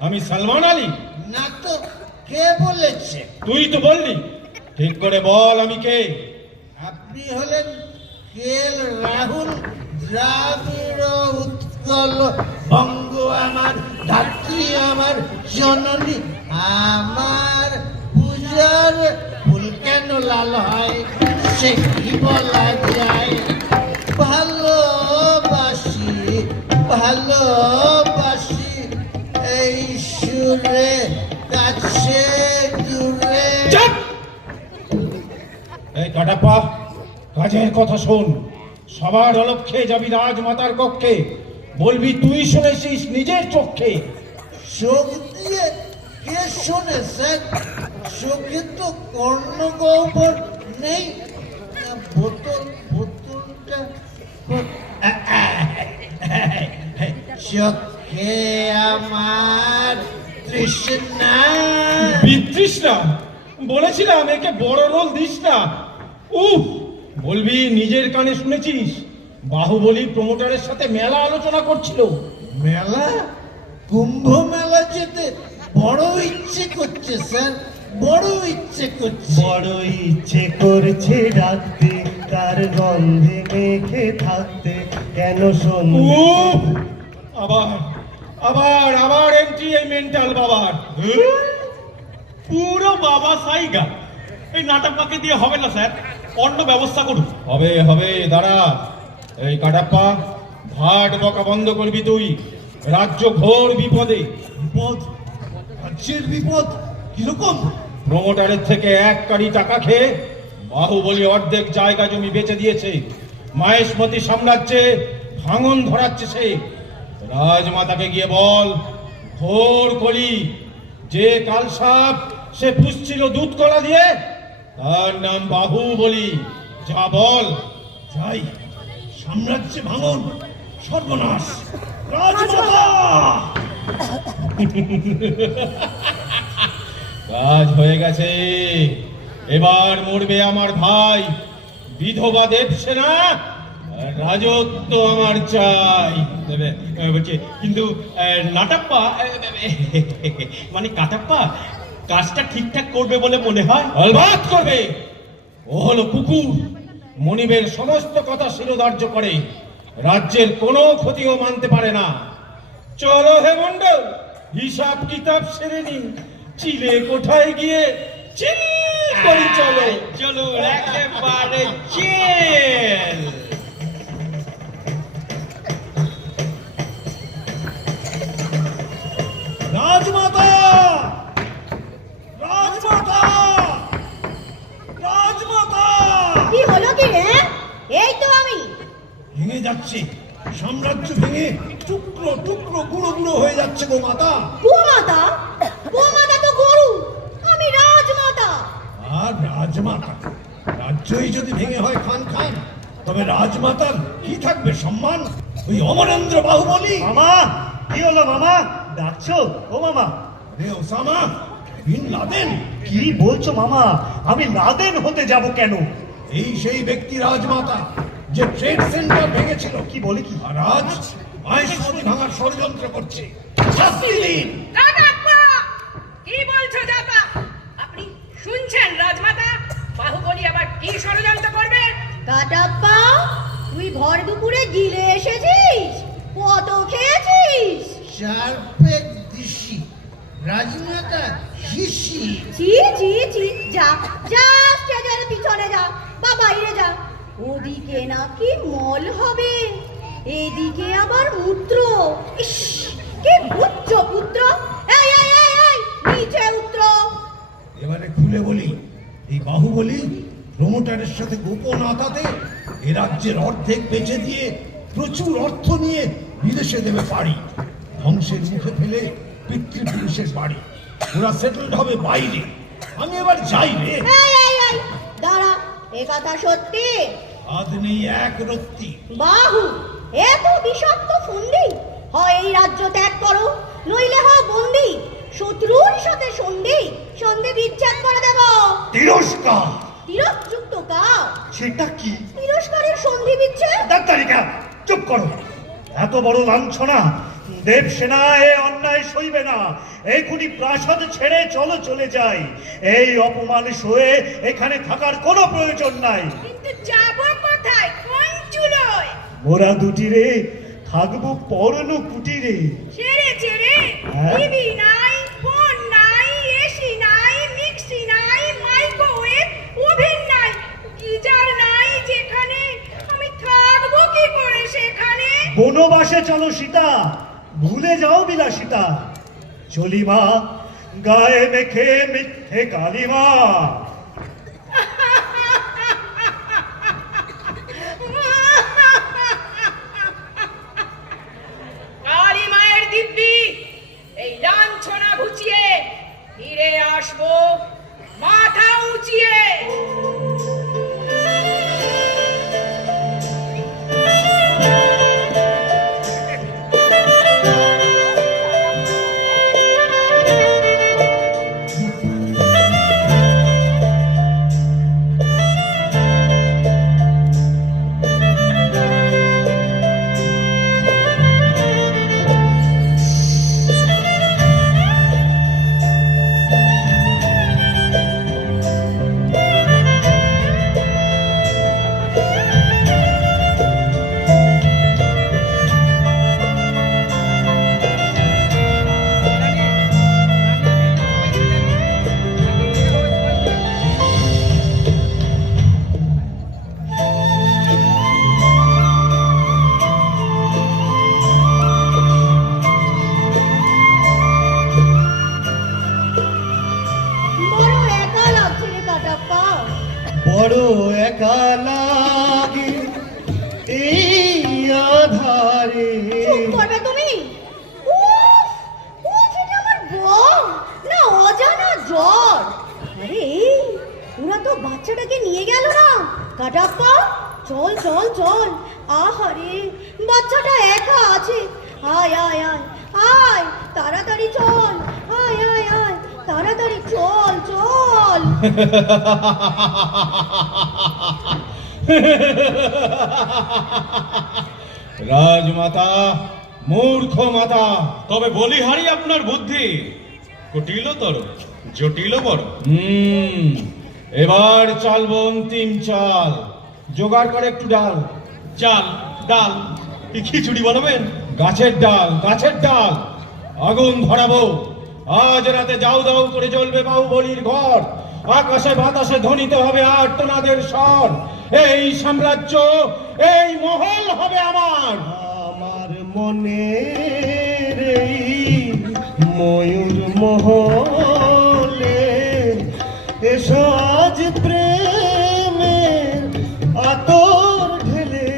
আমি সালমান আলী? না তো, কে বলেছে? তুই তো বললি। ঠিক করে বল আমি কে? আপনি হলেন কেএল রাহুল, দ্রাবিড় উৎকল বঙ্গ আমার, ধাত্রী আমার জননী। আমার পূজার ফুল কেন লাল হয় সে কি বলা যায়? ভালোবাসি, ভালোবাসি, এই সুরে কাছে দূরে। চুপ! এই কাটাপ্পা, কাজের কথা শোন। সবার অলক্ষ্যে যাবি রাজমাতার কক্ষে, বলবি তুই শুনেছিস নিজের চোখে। চোখ দিয়ে কে শোনে স্যার? চোখে তো কর্ণগহ্বর নেই। বোতল, বোতলটা চোখে আমার তৃষ্ণা। বিতৃষ্ণা? বলেছিলাম একে বড় রোল দিস না। উফ, বলবি নিজের কানে শুনেছিস বাহুবলী প্রমোটারের সাথে মেলা আলোচনা করছিল। মেলা? কুম্ভ মেলা যেতে বড় ইচ্ছে করছে স্যার, বড় ইচ্ছে করছে। বড় ইচ্ছে করছে ডাকতে, তার গন্ধে মেখে থাকতে, কেন শুনবো? উফ, আবার আবার আবার এন্ট্রি এই মেন্টাল বাবার। পুরো বাবা সাইগা। এই নাটকটাকে দিয়ে হবে না স্যার, অন্য ব্যবস্থা করুন। হবে হবে, দাঁড়া। এই কাটাপ্পা, ভাট বকা বন্ধ করবি তুই। রাজ্য ঘোর বিপদে। বিপদ? রাজ্যের বিপদ কিরকম? প্রমোটারের থেকে 1 কোটি টাকা খেয়ে বাহুবলী অর্ধেক জায়গা জমি বেচে দিয়েছে। মাহেশমতি সাম্রাজ্যে ভাঙন ধরাচ্ছে সে। রাজমাতাকে গিয়ে বল, ঘোর কলি, যে কালসাপ সে পুষছিল দুধ কলা দিয়ে, তার নাম বাহুবলী। যা বল। যাই, সাম্রাজ্যে ভাঙন, সর্বনাশ! রাজমাতা! কাজ হয়ে গেছে। এবার মরবে আমার ভাই বিধবা দেবসেনা। আর রাজত্ব আমার চাই। বলছি কিন্তু নাটাপ্পা মানে কাটাপ্পা কাজটা ঠিকঠাক করবে বলে মনে হয়? অলবাত করবে। ও হলো কুকুর, মনিবের সমস্ত কথা শিরোধার্য করে, রাজ্যের কোনো ক্ষতিও মানতে পারে না। চলো হে মন্ডল, হিসাব কিতাব সেরে নি, চিলে কোঠায় গিয়ে চিল করি। চলো চলো একেবারে চেল। রাজমাতা! রাজমাতা! রাজমাতা! কি হলো কি রে? এই তো আমি। ভেঙে যাচ্ছে, সাম্রাজ্য ভেঙে টুকরো টুকরো গুঁড়ো গুঁড়ো হয়ে যাচ্ছে গো মাতা। গোমাতা? গোমাতা তো গরু, আমি রাজমাতা। আর রাজমাতা, রাজ্যই যদি ভেঙে হয় খান খান, তবে রাজমাতার কি থাকবে সম্মান? ওই অমরেন্দ্র বাহুবলী। মামা, কি হলো মামা? ডাকছো? ও মামা, রে ওসামা বিন লাদেন। কি বলছো মামা? আমি লাদেন হতে যাব কেন? এই সেই ব্যক্তি রাজমাতা যে ট্রেড সেন্টার ভেঙেছিল। কি বলে কি? আর আজ মাহেশ্বরী ভাঙার ষড়যন্ত্র করছে। শাস্তি দিন। কাটাপ্পা! কি বলছো জাতা? আপনি শুনছেন রাজমাতা? বাহুবলী আবার কি ষড়যন্ত্র করবে? কাটাপ্পা, তুই ভর দুপুরে গিলে এসেছিস? কত খেয়েছিস? শার্পেক দিশি রাজমাতা হিসি। ছি ছি ছি, যা যা, স্টেজের পিছনে যা বা বাইরে যা। ওদিকে নাকি মল হবে, এদিকে আবার মূত্র। ইস, কি বুঝছ পুত্র? এই এই এই এই, নিচে উত্র। এবারে খুলে বলি, এই বাহুবলী প্রমোটারের সাথে গোপন আতাতে এ রাজ্যের অর্ধেক বেচে দিয়ে প্রচুর অর্থ নিয়ে বিদেশে দেবে পাড়ি। ধ্বংসের মুখে ফেলে পিতৃপুরুষের বাড়ি। ওরা সেটেলড হবে বাইরে। আমি এবার যাই রে। এই এই এই, দাঁড়া, এ কথা সত্যি? আজ নেই এক রত্তি। বাহু, এত বিষাক্ত ফুন্ডি। হয় এই রাজ্য ত্যাগ করো, নইলে হয় বন্দি। শত্রুর সাথে সন্ধি, সন্ধি বিচ্ছেদ করে দেব। তিরস্কার! তিরস্যুক্ত কাজ। সেটা কি? তিরস্কারের সন্ধি বিচ্ছেদ? ডাক্তারিকা, চুপ করো। এত বড় লাঞ্ছনা দেবসেনা এ অন্যায় সইবে না। এখনই প্রাসাদ ছেড়ে চলো, চলে যাই। এই অপমান সয়ে এখানে থাকার কোনো প্রয়োজন নাই। কিন্তু যাবো কোথায়? কোন চুলোয়? মোরা দুটি রে থাকবো পরন কুটিরে। সেরেছে রে। হ্যাঁ? টিভি নাই, ফোন নাই, এসি নাই, মিক্সি নাই, মাইক্রোওয়েভ, ওভেন নাই, গিজার নাই, যেখানে আমি থাকবো কি করে সেখানে? বনবাসে চলো সীতা, ভুলে যাও বিলাসিতা। চলিমা গায়ে মেখে মিথ্যে কালিমা। কালী মায়ের দিব্যি, এই লাঞ্ছনা ঘুচিয়ে ফিরে আসবো মাথা উঁচিয়ে। বড় একা লাগছে রে কাটাপ্পা। বড় একা লাগে এই আধারে। চুপ করবে তুমি? উফ উফ, এটা আমার বর না অজানা জ্বর। আরে এই, ওরা তো বাচ্চাটাকে নিয়ে গেল না কাটাপ্পা? চল চল চল। আহারে বাচ্চাটা একা আছে। আয় আয় আয় আয়, তাড়াতাড়ি চল। আয় আয় আয়, তাড়াতাড়ি চল চল। রাজমাতা, মূর্খ মাতা। তবে বলিহারি আপনার বুদ্ধি কুটিলতর জটিল বড়। এবার চালবো অন্তিম চাল। জোগাড় করে একটু ডাল। চাল ডাল কি খিচুড়ি বানাবেন? গাছের ডাল, গাছের ডাল। আগুন ধরাবো। আজ রাতে যাও দাও করে জ্বলবে বাহুবলীর ঘর। আকাশে বাতাসে ধ্বনিত হবে আর্তনাদের স্বর। এই সাম্রাজ্য, এই মহল হবে আমার। আমার মনে এই ময়ূর মহলে এসো আজ প্রেমের আতর ঢেলে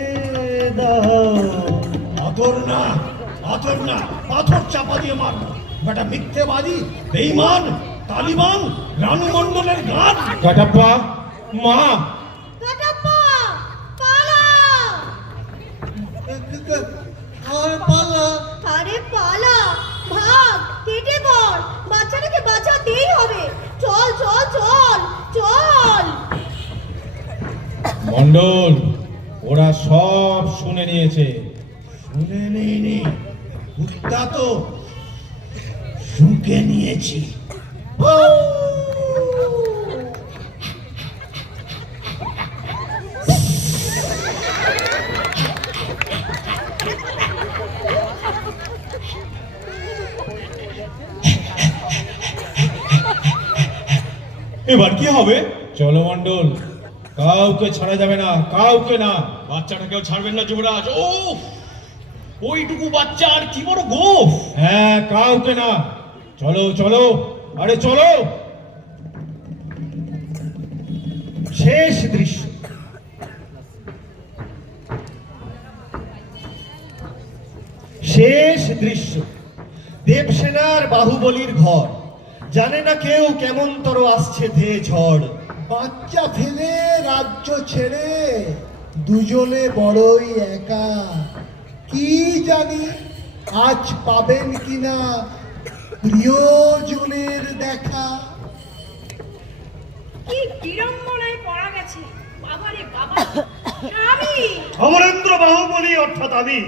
দাও। আতর না, আতর না, পাথর চাপা দিয়ে মারবো। বেটা মিথ্যেবাদী, বেঈমান, তালিবান, রানু মণ্ডলের গান। কাটাপ্পা, মা। কাটাপ্পা, পালা। পালা। আরে পালা, ভাগ, কেটে পড়। বাচ্চাটাকে বাঁচাতেই হবে। চল চল চল চল। মণ্ডল, ওরা সব শুনে নিয়েছে। শুনে নেইনি, কুত্তা তো শুকে নিয়েছি। এবার কি হবে? চলো মণ্ডল, কাউকে ছাড়া যাবে না, কাউকে না। বাচ্চাটাকেও ছাড়বেন না যুবরাজ? ও ওইটুকু বাচ্চা আর কি বড় গোফ। হ্যাঁ, কাউকে না। চলো চলো, আরে চলো। শেষ দৃশ্য। শেষ দৃশ্য। দেবসেনার বাহুবলীর ঘর। জানে না কেউ কেমন তর আসছে ধেয়ে ঝড়। বাচ্চা ফেলে রাজ্য ছেড়ে দুজনে বড়ই একা। কি জানি আজ পাবেন কিনা প্রিয়জনের দেখা। কি বিড়ম্বনায় পড়া গেছে। বাবারে বাবা, স্বামী। অমরেন্দ্র বাহুবলী অর্থাৎ আমি।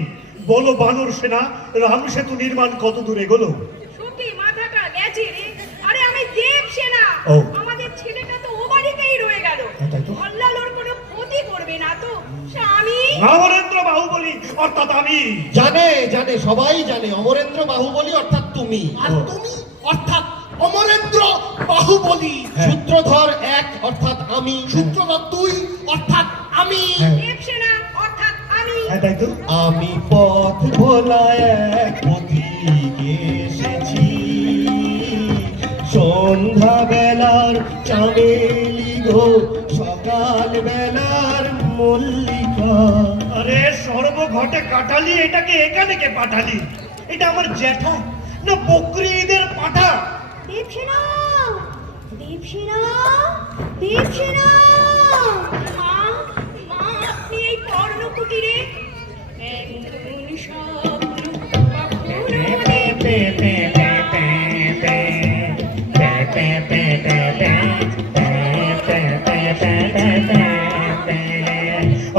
বলো বানর সেনা, রাম সেতু নির্মাণ কত দূর এগোলো? সত্যি মাথাটা গেছে রে। আরে আমি দেবসেনা। ও। আমাদের ছেলেটা তো ও বাড়িতেই রয়ে গেল। তাই তো। মল্লালোর কোনো ক্ষতি করবে না তো স্বামী? অমরেন্দ্র বাহুবলী অর্থাৎ আমি। জানে জানে, সবাই জানে অমরেন্দ্র বাহুবলী অর্থাৎ তুমি। আর তুমি অর্থাৎ অমরেন্দ্র বাহুবলী। সূত্রধর এক অর্থাৎ আমি। সূত্রধর দুই অর্থাৎ আমি। দেবসেনা অর্থাৎ আমি। হ্যাঁ তাই তো। আমি পথ ভোলা এক পথিকে এসেছি। সন্ধ্যা বেলার চামেলি গো, সকাল বেলার মল্লিকা। আরে সর্বঘটে কাটালি, এটাকে এখানে কে পাঠালি? এটা আমার জ্যাঠা না বকরি ঈদের পাঠা? দেবসেনা, দেবসেনা, দেবসেনা। মা, মা, আপনি এই পর্ণকুটিরে এমন স্বপ্ন কখনো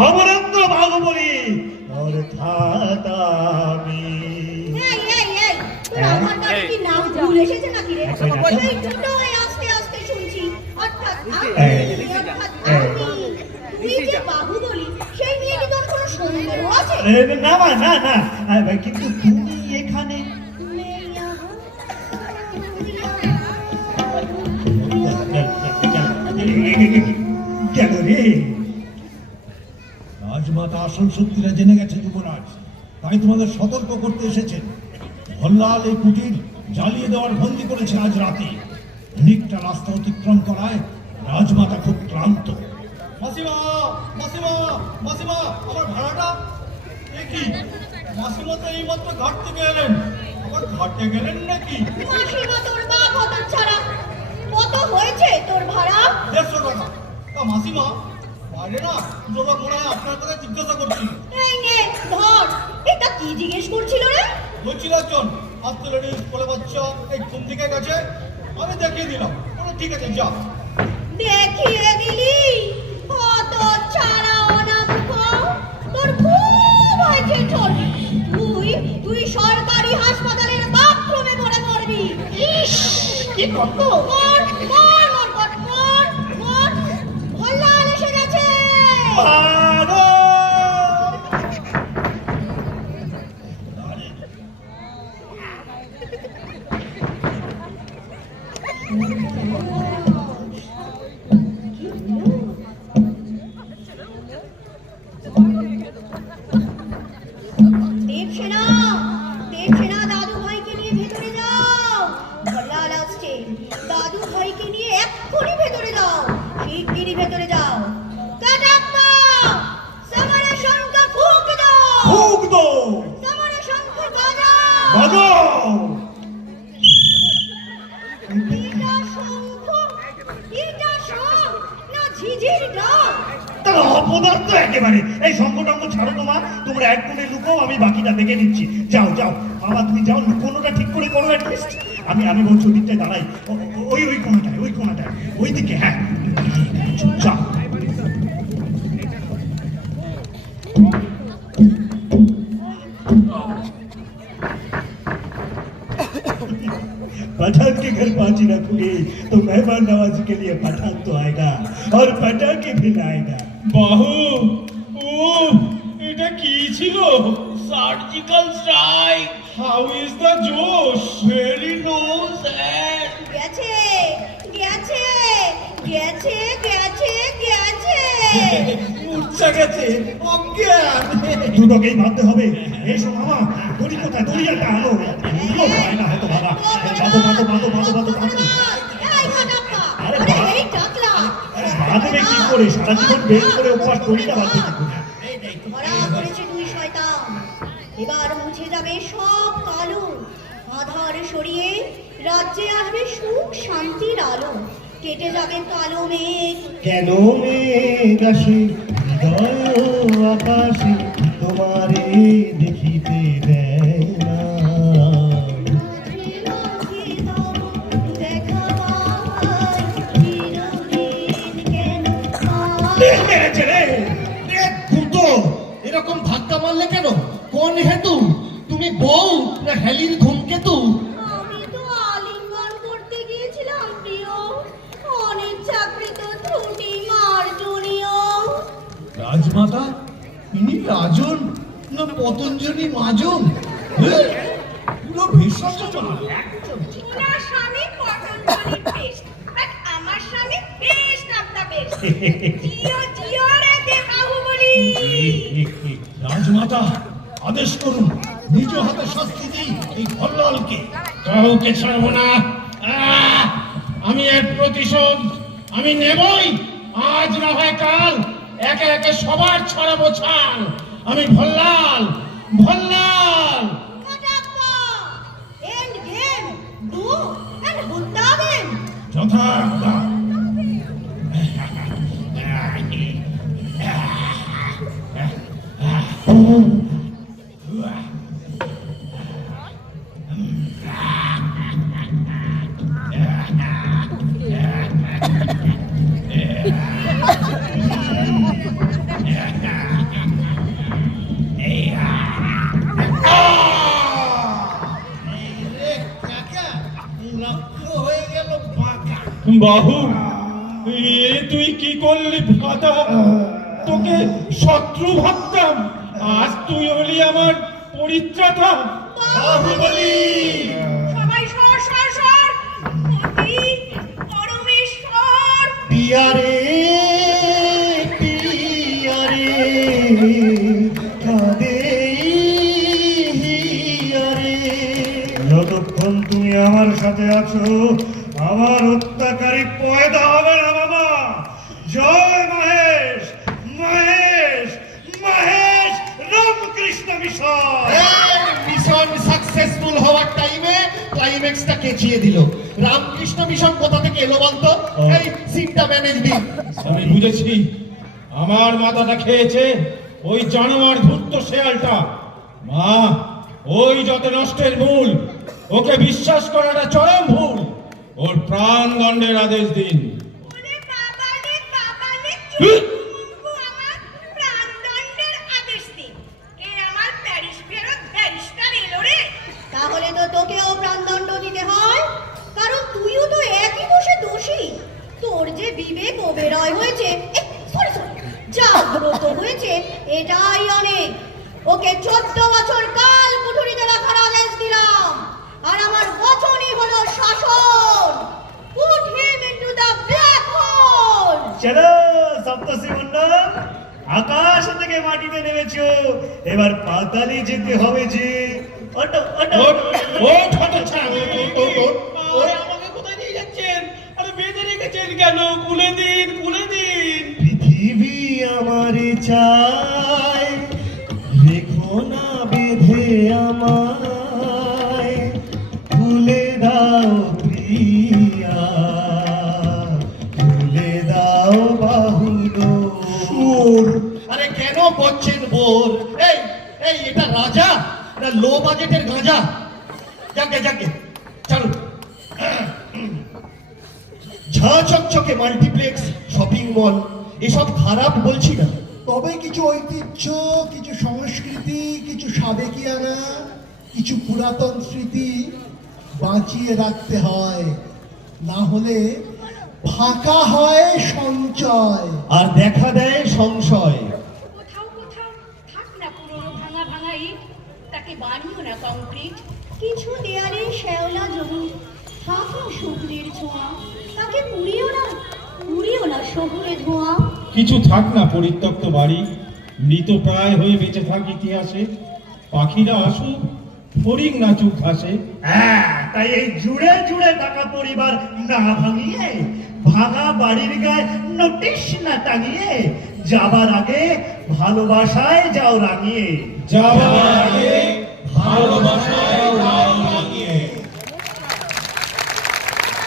অমরেন্দ্র বাহুবলী অর্থাৎ আমি। এই এই এই, তোর আমার কাছে কি নাম ভুল এসেছে নাকি রে? সেই দুটো হয়ে আস্তে আস্তে শুনছি। অর্থাৎ আমি, অর্থাৎ আমি। তুই যে বাহুবলী, সেই নিয়ে কি তোর কোনো সন্দেহ আছে? না মা, না না, কিন্তু তুমি এখানে কেন রে? রাজমাতা আসল সত্যিটা জেনে গেছে যুবরাজ, তাই তোমাদের সতর্ক করতে এসেছেন। ভল্লাল এই কুটির জ্বালিয়ে দেওয়ার ভঙ্গি করেছে আজ রাতে। অনেকটা রাস্তা অতিক্রম করায় রাজমাতা খুব ক্লান্ত। মাসিমা, মাসিমা, মাসিমা, আমার ভাড়াটা। কি মাসিমা তো এইমাত্র ঘাট থেকে এলেন। আবার ঘাটে গেলেন নাকি? মাসিমা তোর বাপ হতচ্ছাড়া। কত হয়েছে তোর ভাড়া? 150 টাকা। তা মাসিমা, আরে না দুটো মনে হয় আপনার কথা জিজ্ঞাসা করছি। এই নে ধর, এটা কি জিজ্ঞেস করছিল রে? বলছিল একজন হাতে লেডিস বলে বাচ্চা এই কোন দিকে গেছে, আমি দেখিয়ে দিলাম। বলে ঠিক আছে যা। দেখিয়ে দিলি? কত ছাড়া অনামুখ, তোর খুব হয়েছে ছোট। তুই সরকারি হাসপাতালের বাথরুমে পড়ে মরবি। ইস, কি কত মর মর মর মর মর মর। ভল্লাল এসে গেছে। দেবসেনা, দেবসেনা দাদু ভাইকে নিয়ে ভেতরে যাও। ভল্লাল আসছে, দাদু ভাইকে নিয়ে এক্ষুনি ভেতরে যাও, শিগগিরই ভেতরে যাও। কাটাপ্পা, সামনে শঙ্খ ফুঁক দাও। ফুক দো সামনে শঙ্খ বাজাও। বাজাও। এটা শঙ্খ, এটা শঙ্খ না ঝিঝির ডাক? তার অপদার্থ একেবারে। এই সংকটঙ্গ ছাড়ো তোমা, তোমরা এক কোণে লুকো, আমি বাকিটা দেখে নিচ্ছি। যাও যাও বাবা, তুমি যাও, লুকোনোটা ঠিক করে করো অ্যাটলিস্ট। আমি বলছি ওদিকটায় দাঁড়াই, ওই কোণাটায় ওই দিকে। হ্যাঁ যাও। पठान के घर पाची रखोगे तो मेहमान नवाजी के लिए पठान तो आएगा और पटाखे भी लाएगा। বাহু, ও এটা কি ছিল? Surgical strike, how is the josh? Very no sir. গেছে গেছে গেছে গেছে গেছে। মূর্ছা গেছে, অজ্ঞান। দুটোকেই ভাবতে হবে। এসো মামা, দড়ি কোথায়? দড়িয়াটা আনো। দুটো হয় না হয়তো বাবা। বাঁধো। এই কাটাপ্পা, আরে আরে এই টাকলা। বাঁধবে কি করে? সারা জীবন বের করে উপবাস দড়িটা বাঁধবে কি করে? ধরা পড়েছে দুই শয়তান। এবার মুছে যাবে সব কালো, আধার সরিয়ে রাজ্যে আসবে সুখ শান্তির আলো। কেটে যাবে কালো মেঘ। কেন মেঘ আসে হৃদয় আকাশে, তোমারে দেখিতে দেয় না। মেরেছে রে। তো এরকম ধাক্কা মারলে কেন? কোন হেতু? তুমি বউ না হেলির ধূমকেতু? আমি তো আলিঙ্গন করতে গিয়েছিলাম প্রিয়, অনিচ্ছাকৃত ত্রুটি মার্জনীয়। রাজমাতা, ইনি রাজন না পতঞ্জলি মাজন? পুরো ভেষজ মাল। ওনার স্বামী পতঞ্জলির বেশ, বাট আমার স্বামী বেশ নামটা বেশ। জিও রে দেখাবো বলি। রাজমাতা আদেশ করুন, নিজ হাতে শাস্তি দিই এই ভল্লালকে। কাউকে ছাড়বো না। আমি এর প্রতিশোধ আমি নেবই। আজ না হয় কাল একে একে সবার ছড়াবো ছাল। আমি ভল্লাল, ভল্লাল। কাটাপ্পা, এন্ড গেম, ডু এন্ড হুড্ডা দেম। যথাজ্ঞা। বাহু, এ তুই কি করলি ভাতা? তোকে শত্রু ভাবতাম, আজ তুই হলি আমার পরিত্রাতা। বাহুবলী! সবাই সর সর সর। পতি, পরমেশ্বর। পিয়ারে কাঁদে হিয়ারে। যতক্ষণ তুমি আমার সাথে আছো, আমার হত্যাকারী পয়দা হবে না বাবা। জয় Mahesh, Mahesh, Mahesh Ramakrishna Mission. Mission successful হওয়ার টাইমে ক্লাইম্যাক্সটা কেচিয়ে দিল। রামকৃষ্ণ মিশন কোথা থেকে এলো বলতো? এই সিটটা ম্যানেজমেন্ট। আমি বুঝেছি আমার মাথাটা খেয়েছে ওই জানোয়ার ধূর্ত শেয়ালটা। মা, ওই যত নষ্টের মূল, ওকে বিশ্বাস করাটা চরম ভুল। ওর প্রাণ দণ্ডের আদেশ দিন। ওরে বাবা রে, চুপ আমার প্রাণদণ্ডের আদেশ দিন। কে আমার প্যারিস ফেরত ব্যারিস্টার এলো রে? তাহলে তো তোকেও প্রাণদণ্ড দিতে হয়, কারণ তুইও তো একই দোষে দোষী। তোর যে বিবেক অবেরয় হয়েছে, সরি জাগ্রত হয়েছে, এটাই অনেক। ওকে 14 বছর কাল কুঠুরিতে রাখার আদেশ দিলাম, আর আমার বচনই হলো শাসন। Put him into the black hole! চলো সপ্তর্ষি মণ্ডল, আকাশ থেকে মাটিতে নেমেছো, এবার পাতালে যেতে হবে যে। ওটো ওটো ওঠ হতচ্ছাড়া, ওঠ। আরে আমাকে কোথায় নিয়ে যাচ্ছেন? আরে বেঁধে রেখেছেন কেন? খুলে দিন, খুলে দিন। পৃথিবী আমারে চায়, রেখো না বেঁধে আমায়, খুলে দাও প্রিয়া, খুলে দাও বাহুলো। আরে কেন করছেন বোর? এই এই এটা রাজা না লো বাজেটের গাঁজা? যাকে যাকে চলো। ঝা চকচকে মাল্টিপ্লেক্স, শপিং মল, এসব খারাপ বলছি না। তবে কিছু ঐতিহ্য, কিছু সংস্কৃতি, কিছু সাবেকিয়ানা, কিছু পুরাতন স্মৃতি বাঁচিয়ে রাখতে হয়, না হলে ফাঁকা হয় সঞ্চয়। আর দেখা দেয় সংশয়। কোথাও থাক না পুরনো ভাঙা ভাঙা ইট, তাকে বানিও না কংক্রিট। কিছু দেয়ালে শ্যাওলা জমি, থাকো শুক্রের ছোঁয়া, তাকে পুড়িও না শহুরে ধোঁয়া। কিছু থাক না পরিত্যক্ত বাড়ি, মৃত প্রায় হয়ে বেঁচে থাক ইতিহাসে। পাখিরা আসুক, ফড়িং নাচুক ঘাসে। হ্যাঁ, তাই এই জুড়ে জুড়ে থাকা পরিবার না ভাঙিয়ে, ভাঙা বাড়ির গায়ে নোটিশ না টাঙিয়ে, যাবার আগে ভালোবাসায় যাও রাঙিয়ে। যাওয়ার